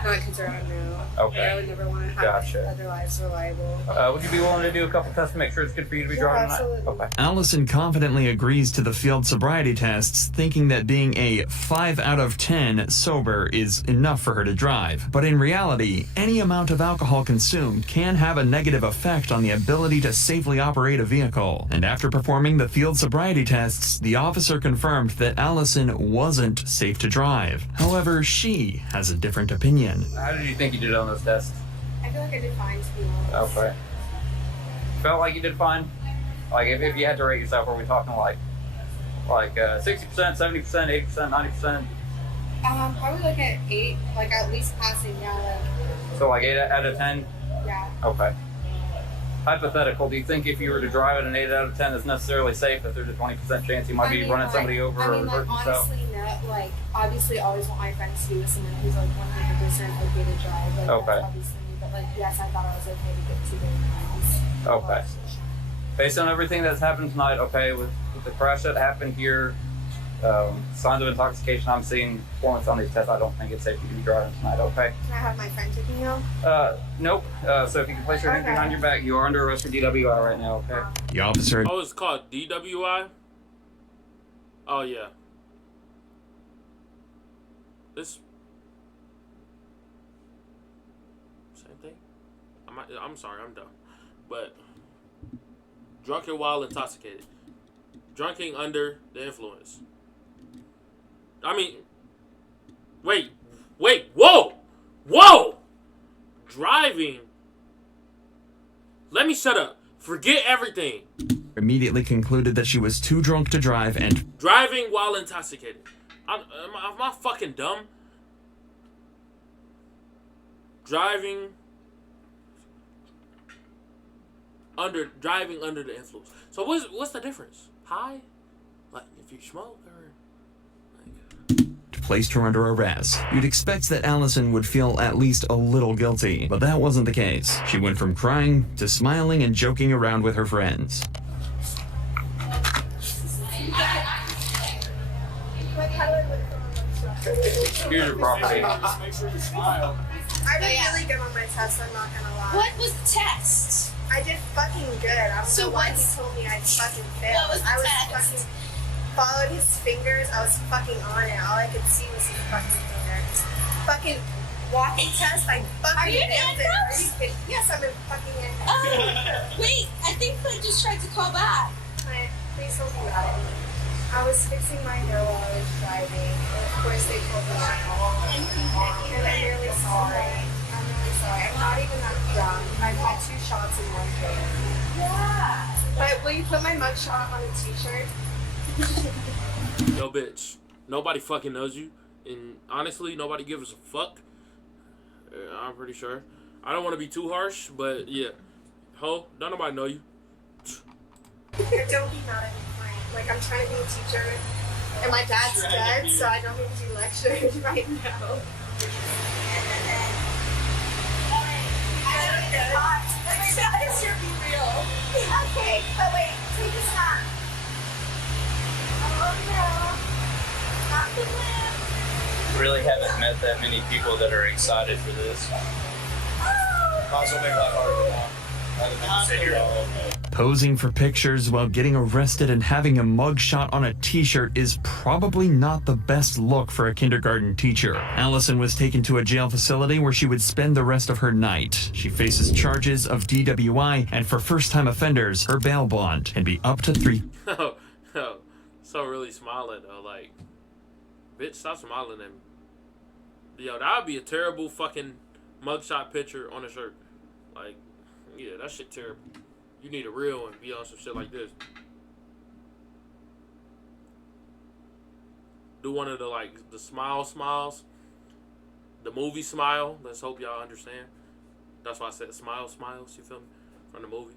Not kids around, no. Okay. Like, I would never want to have other lives reliable. Would you be willing to do a couple tests to make sure it's good for you to be driving absolutely. that? Okay. Allison confidently agrees to the field sobriety tests, thinking that being a 5 out of 10 sober is enough for her to drive. But in reality, any amount of alcohol consumed can have a negative effect on the ability to safely operate a vehicle. And after performing the field sobriety tests, the officer confirmed that Allison wasn't safe to drive. However, she has a different opinion. How did you think you did on those tests? I feel like I did fine, to be honest. Okay. Felt like you did fine? Like, if you had to rate yourself, are we talking like 60%, 70%, 80%, 90%? Probably like at 8, like at least passing, yeah. Like, So like 8 out of 10? yeah. Okay. Hypothetical, do you think if you were to drive at an 8 out of 10 that's necessarily safe, that there's a 20% chance you might be running somebody over or hurting yourself? Honestly, no. Like, obviously, always want my friends to be with someone who's like 100% okay to drive. Like, Okay. That's obviously me, but like, yes, I thought I was okay to get to the house. Okay. Based on everything that's happened tonight, okay, with the crash that happened here, signs of intoxication I'm seeing, performance on these tests, I don't think it's safe for you to be driving tonight, okay? Can I have my friend take me home? Nope. So if you can place your hand behind your back, you are under arrest for DWI right now, okay? The officer... Oh, it's called DWI? Oh, yeah. This... Same thing? I'm sorry, I'm dumb. But... Drunk and while intoxicated. Drinking under the influence. I mean, wait, whoa! Driving. Let me shut up. Forget everything. Immediately concluded that she was too drunk to drive and Driving while intoxicated. Am I fucking dumb? Driving under the influence. So what's the difference? High? Like if you smoke or placed her under arrest. You'd expect that Allison would feel at least a little guilty, but that wasn't the case. She went from crying to smiling and joking around with her friends. Here's your property. Just make sure you smile. I did really good on my test, I'm not gonna lie. What was the test? I did fucking good. I don't know why he told me I fucking failed. What was the I was test? fucking followed his fingers. I was fucking on it. All I could see was his fucking fingers. Fucking walking test. I fucking Are you in nailed it. handcuffs? Are you kidding? Yes, I'm in fucking handcuffs. Oh, wait, I think Clint just tried to call back. Clint, please don't do that. I was fixing my hair while I was driving, and of course they pulled me out. And I'm really sorry. I'm really sorry. I'm not even that drunk. I've had 2 shots in one day. Yeah. But will you put my mugshot on a t-shirt? yo, bitch. Nobody fucking knows you, and honestly, nobody gives a fuck. I'm pretty sure. I don't want to be too harsh, but yeah, ho, don't nobody know you. Don't be mad at me, Frank. Like, I'm trying to be a teacher, and my dad's dead, so I don't need to do lectures right now. That should be real. Okay, but wait, take a shot. Oh no. Not the lip. Really haven't met that many people that are excited for this. Also make life harder now. Posing for pictures while getting arrested and having a mugshot on a t-shirt is probably not the best look for a kindergarten teacher. Allison was taken to a jail facility where she would spend the rest of her night. She faces charges of DWI, and for first-time offenders, her bail bond can be up to 3. So really smiling though, like, bitch, stop smiling at me. Yo, that would be a terrible fucking mugshot picture on a shirt. Like, yeah, that shit terrible. You need a real one. Be on some shit like this. Do one of the, like, the smiles. The movie Smile. Let's hope y'all understand. That's why I said smiles, you feel me? From the movie.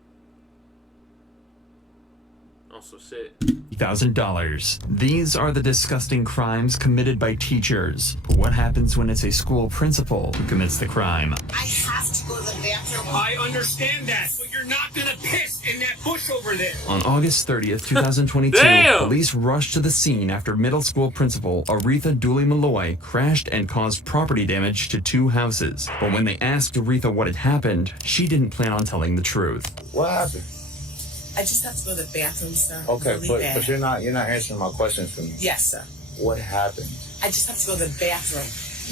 Also shit. $1,000. These are the disgusting crimes committed by teachers. But what happens when it's a school principal who commits the crime? I have to go to the bathroom. I understand that, but you're not gonna piss in that bush over there. On August 30th, 2022, Damn! police rushed to the scene after middle school principal Aretha Dooley Malloy crashed and caused property damage to 2 houses. But when they asked Aretha what had happened, she didn't plan on telling the truth. What happened? I just have to go to the bathroom, sir. Okay, Really but bad. you're not answering my question for me. Yes, sir. What happened? I just have to go to the bathroom.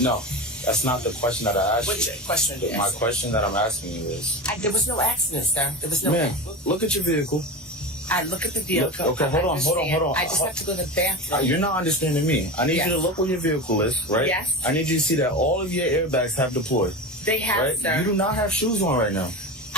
No, that's not the question that I asked Which you. question? Are you My asking? question that I'm asking you is, There was no accident, sir. There was no. man, look at your vehicle. I look at the vehicle. Okay, hold on. I just have to go to the bathroom. You're not understanding me. I need Yes. you to look where your vehicle is, right? Yes. I need you to see that all of your airbags have deployed. They have, right? sir. You do not have shoes on right now.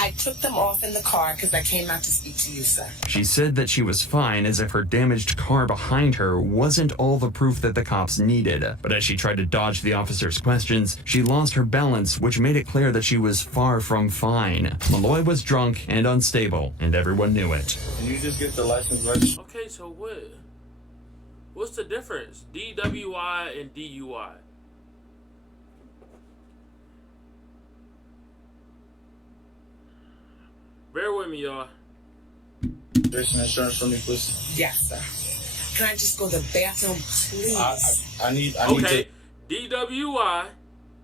I took them off in the car because I came out to speak to you, sir. She said that she was fine, as if her damaged car behind her wasn't all the proof that the cops needed. But as she tried to dodge the officer's questions, she lost her balance, which made it clear that she was far from fine. Malloy was drunk and unstable, and everyone knew it. Can you just get the license registered? Okay, so what's the difference? DWI and DUI. Bear with me, y'all. There's an insurance for me, please. Yes, sir. Can I just go to the bathroom, please? I need Okay, DWI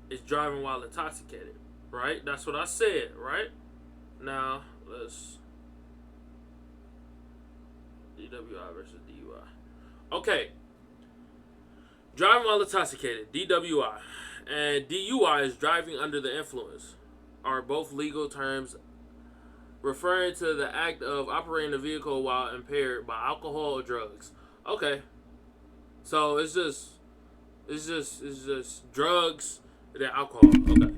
is driving while intoxicated, right? That's what I said, right? Now, let's... DWI versus DUI. Okay. Driving while intoxicated, DWI. And DUI is driving under the influence. Are both legal terms referring to the act of operating a vehicle while impaired by alcohol or drugs. Okay. So it's just drugs and then alcohol. Okay.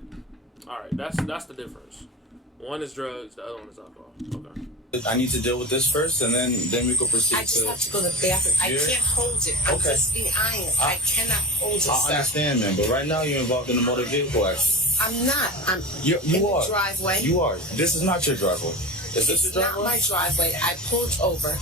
All right. That's the difference. One is drugs, the other one is alcohol. Okay. I need to deal with this first, and then we go proceed. I just have to go to the bathroom. I can't hold it. I'm just being honest. I cannot hold it, I understand, man, but right now you're involved in a motor vehicle accident. I'm not. I'm You in are. the driveway. You are. This is not your driveway. Is this your driveway? Not my driveway. I pulled over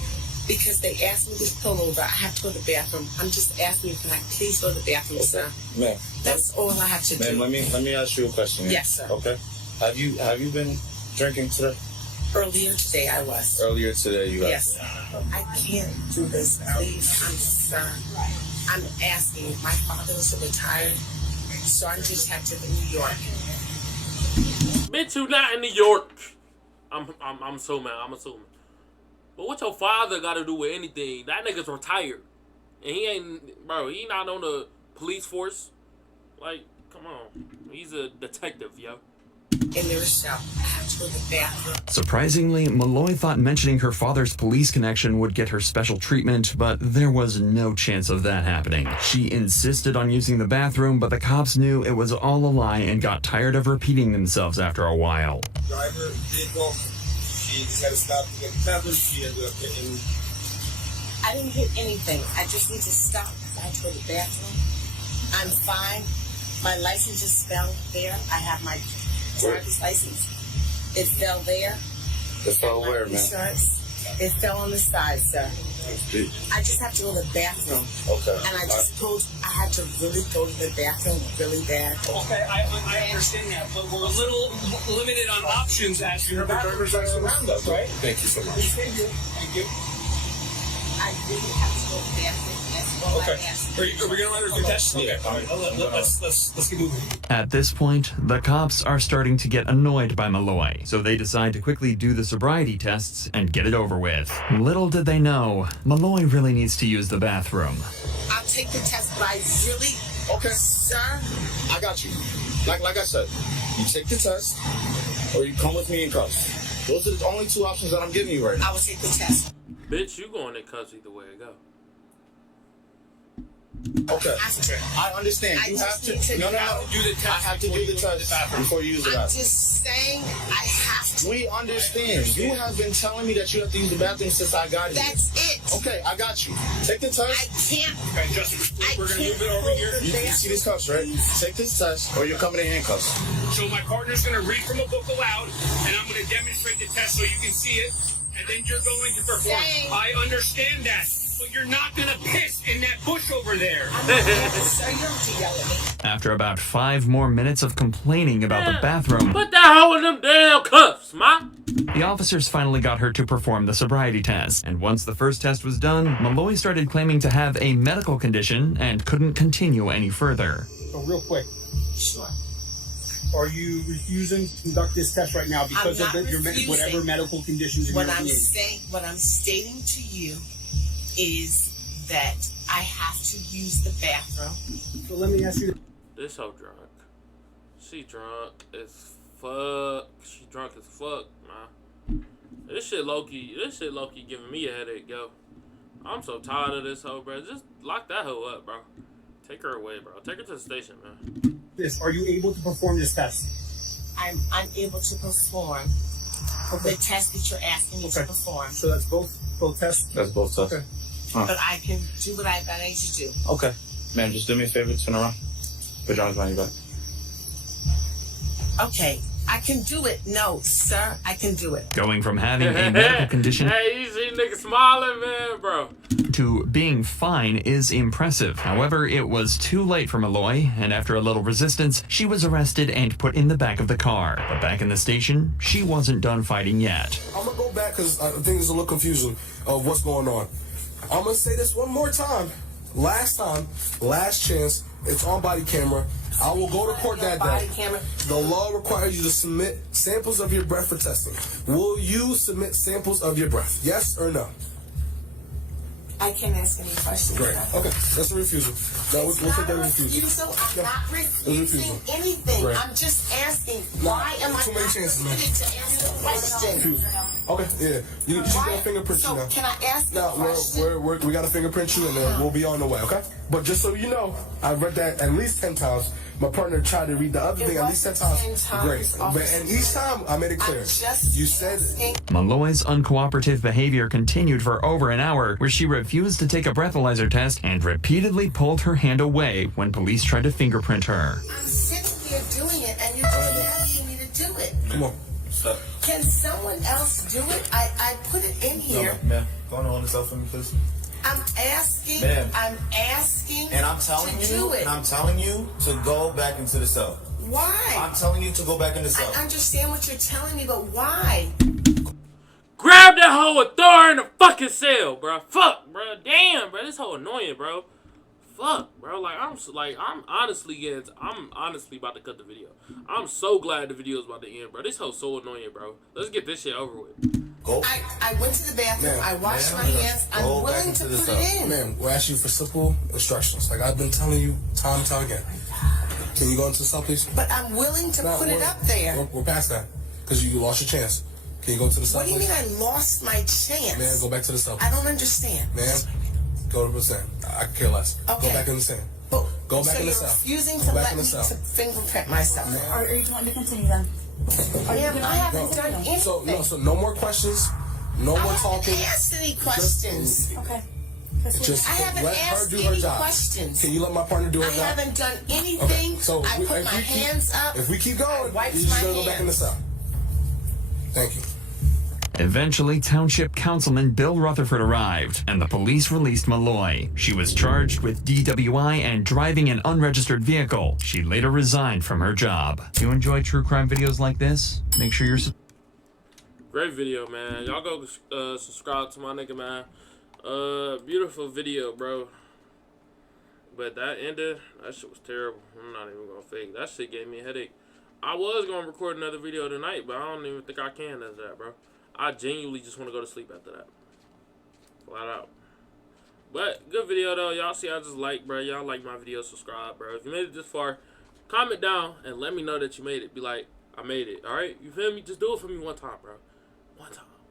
because they asked me to pull over. I have to go to the bathroom. I'm just asking you, can I please go to the bathroom, sir? Ma'am. That's all I have to do. Ma'am, let me ask you a question. Yes, sir. Okay. Have you been drinking today? Earlier today, I was. Earlier today, you guys. Yes. I can't do this, please. I'm asking. My father was retired sergeant detective in New York. Bitch, you not in New York. I'm so mad. I'm assuming. But what your father got to do with anything? That nigga's retired, and he ain't, bro. He not on the police force. Like, come on. He's a detective, yo. In the shop, I have to go to the bathroom. Surprisingly, Malloy thought mentioning her father's police connection would get her special treatment, but there was no chance of that happening. She insisted on using the bathroom, but the cops knew it was all a lie and got tired of repeating themselves after a while. Driver did go. She just had to stop to get the bathroom. She ended up hitting. I didn't hit anything. I just need to stop. I have to go to the bathroom. I'm fine. My license just fell there. I have my driver's license. It fell there. It fell where, man? Insurance. It fell on the side, sir. I just have to go to the bathroom. Okay. And I just I had to really go to the bathroom really bad. Okay, I understand that, but we're a little limited on options as you have a driver's license around us, right? Thank you so much. Thank you. Thank you. I really have to go to the bathroom. That's all Okay. I asked. Are we going to let her do tests? Okay. All right. Let's get moving. At this point, the cops are starting to get annoyed by Malloy, so they decide to quickly do the sobriety tests and get it over with. Little did they know, Malloy really needs to use the bathroom. I'll take the test, but I really... Okay. Sir? I got you. Like I said, you take the test, or you come with me in cuffs. Those are the only two options that I'm giving you right now. I will take the test. Bitch, you going in cuffs either way it go. Okay. I understand. You have to. No. Do the test. I have to do the test before you use the I'm bathroom. just saying I have to. We understand. You have been telling me that you have to use the bathroom since I got here. That's it. Okay, I got you. Take the test. I can't. Okay, Justin, we're going to move it over here. You see these cuffs, right? Take this test, or you're coming in handcuffs. So my partner's going to read from a book aloud, and I'm going to demonstrate the test so you can see it, and then you're going to perform. I understand that, but you're not going to piss in that bush over there. Sir, you don't have to yell at me. After about 5 more minutes of complaining about the bathroom, Put that hoe in them damn cuffs, ma. the officers finally got her to perform the sobriety test. And once the first test was done, Malloy started claiming to have a medical condition and couldn't continue any further. So real quick, Sure. are you refusing to conduct this test right now because I'm of not your refusing. whatever medical conditions you What may I'm be in? saying, what I'm stating to you is that I have to use the bathroom. So let me ask you. This hoe drunk. She drunk as fuck. She drunk as fuck, man. This shit low-key giving me a headache, yo. I'm so tired of this hoe, bro. Just lock that hoe up, bro. Take her away, bro. Take her to the station, man. Are you able to perform this test? I'm unable to perform the test that you're asking me to perform. So that's both tests? That's both tests. Okay. But I can do what I need to do. Okay. Ma'am, just do me a favor, turn around. Put your arms behind your back. Okay, I can do it. No, sir, I can do it. Going from having a medical condition Hey, you see niggas smiling, man, bro. to being fine is impressive. However, it was too late for Malloy, and after a little resistance, she was arrested and put in the back of the car. But back in the station, she wasn't done fighting yet. I'm gonna go back because I think there's a little confusion of what's going on. I'm gonna say this one more time. Last chance. It's on body camera. I will go to court that day. The law requires you to submit samples of your breath for testing. Will you submit samples of your breath? Yes or no? I can't ask any questions. Great. Okay, that's a refusal. No, we'll take that refusal. I'm not refusing anything. Great. I'm just asking, why am I too many not chances, man. permitted to answer the question? Refusal. Okay, yeah. She's gonna fingerprint you now. Can I ask the Now, question? we gotta fingerprint you and then we'll be on the way, okay? But just so you know, I've read that at least 10 times. My partner tried to read the other thing at least 10 times. Great. And each time I made it clear. You said Malloy's uncooperative behavior continued for over an hour, where she refused to take a breathalyzer test and repeatedly pulled her hand away when police tried to fingerprint her. I'm sitting here doing it, and you're just asking me to do it. Come on. Stop. Can someone else do it? I put it in here. No, ma'am. Go on the cell for me, please. I'm asking. Ma'am. I'm asking. And I'm telling to you, do it. and I'm telling you to go back into the cell. Why? I'm telling you to go back in the cell. I understand what you're telling me, but why? Grab that hoe and throw her in the fucking cell, bro. Fuck, bro. Damn, bro. This hoe annoying, bro. Fuck, bro. I'm honestly about to cut the video. I'm so glad the video is about to end, bro. This hoe's so annoying, bro. Let's get this shit over with. Go. I went to the bathroom. I washed my hands. I'm willing to put it in. Ma'am, we're asking you for simple instructions. Like I've been telling you time and time again. Can you go into the cell, please? But I'm willing to put it up there. We're past that. Because you lost your chance. Can you go to the cell, What do you please? mean I lost my chance? Man, go back to the cell. I don't understand. Ma'am, go to the stand. I could care less. Okay. Go back in the stand. Go back So in the you're cell. refusing Go to back let in me the cell. to fingerprint myself. Are you wanting to continue then? Ma'am, I haven't done anything. So no more questions. No more talking. I haven't asked any questions. Okay. Just I haven't let her asked do her any job. questions. Can you let my partner do her I job? haven't done anything. Okay, so I put if my we keep- hands up. If we keep going, I you're wiped just my gonna go back in the hands. cell. Thank you. Eventually, Township Councilman Bill Rutherford arrived, and the police released Malloy. She was charged with DWI and driving an unregistered vehicle. She later resigned from her job. Do you enjoy true crime videos like this? Make sure you're Great video, man. Y'all go subscribe to my nigga, man. Beautiful video, bro. But that ended, that shit was terrible. I'm not even gonna fake. That shit gave me a headache. I was gonna record another video tonight, but I don't even think I can as that, bro. I genuinely just want to go to sleep after that. Flat out. But good video though. Y'all see I just like, bro. Y'all like my video, subscribe, bro. If you made it this far, comment down and let me know that you made it. Be like, I made it. Alright? You feel me? Just do it for me one time, bro.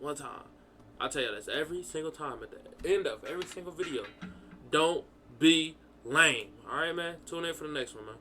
One time. I tell you this every single time at the end of every single video. Don't be lame. Alright, man? Tune in for the next one, man.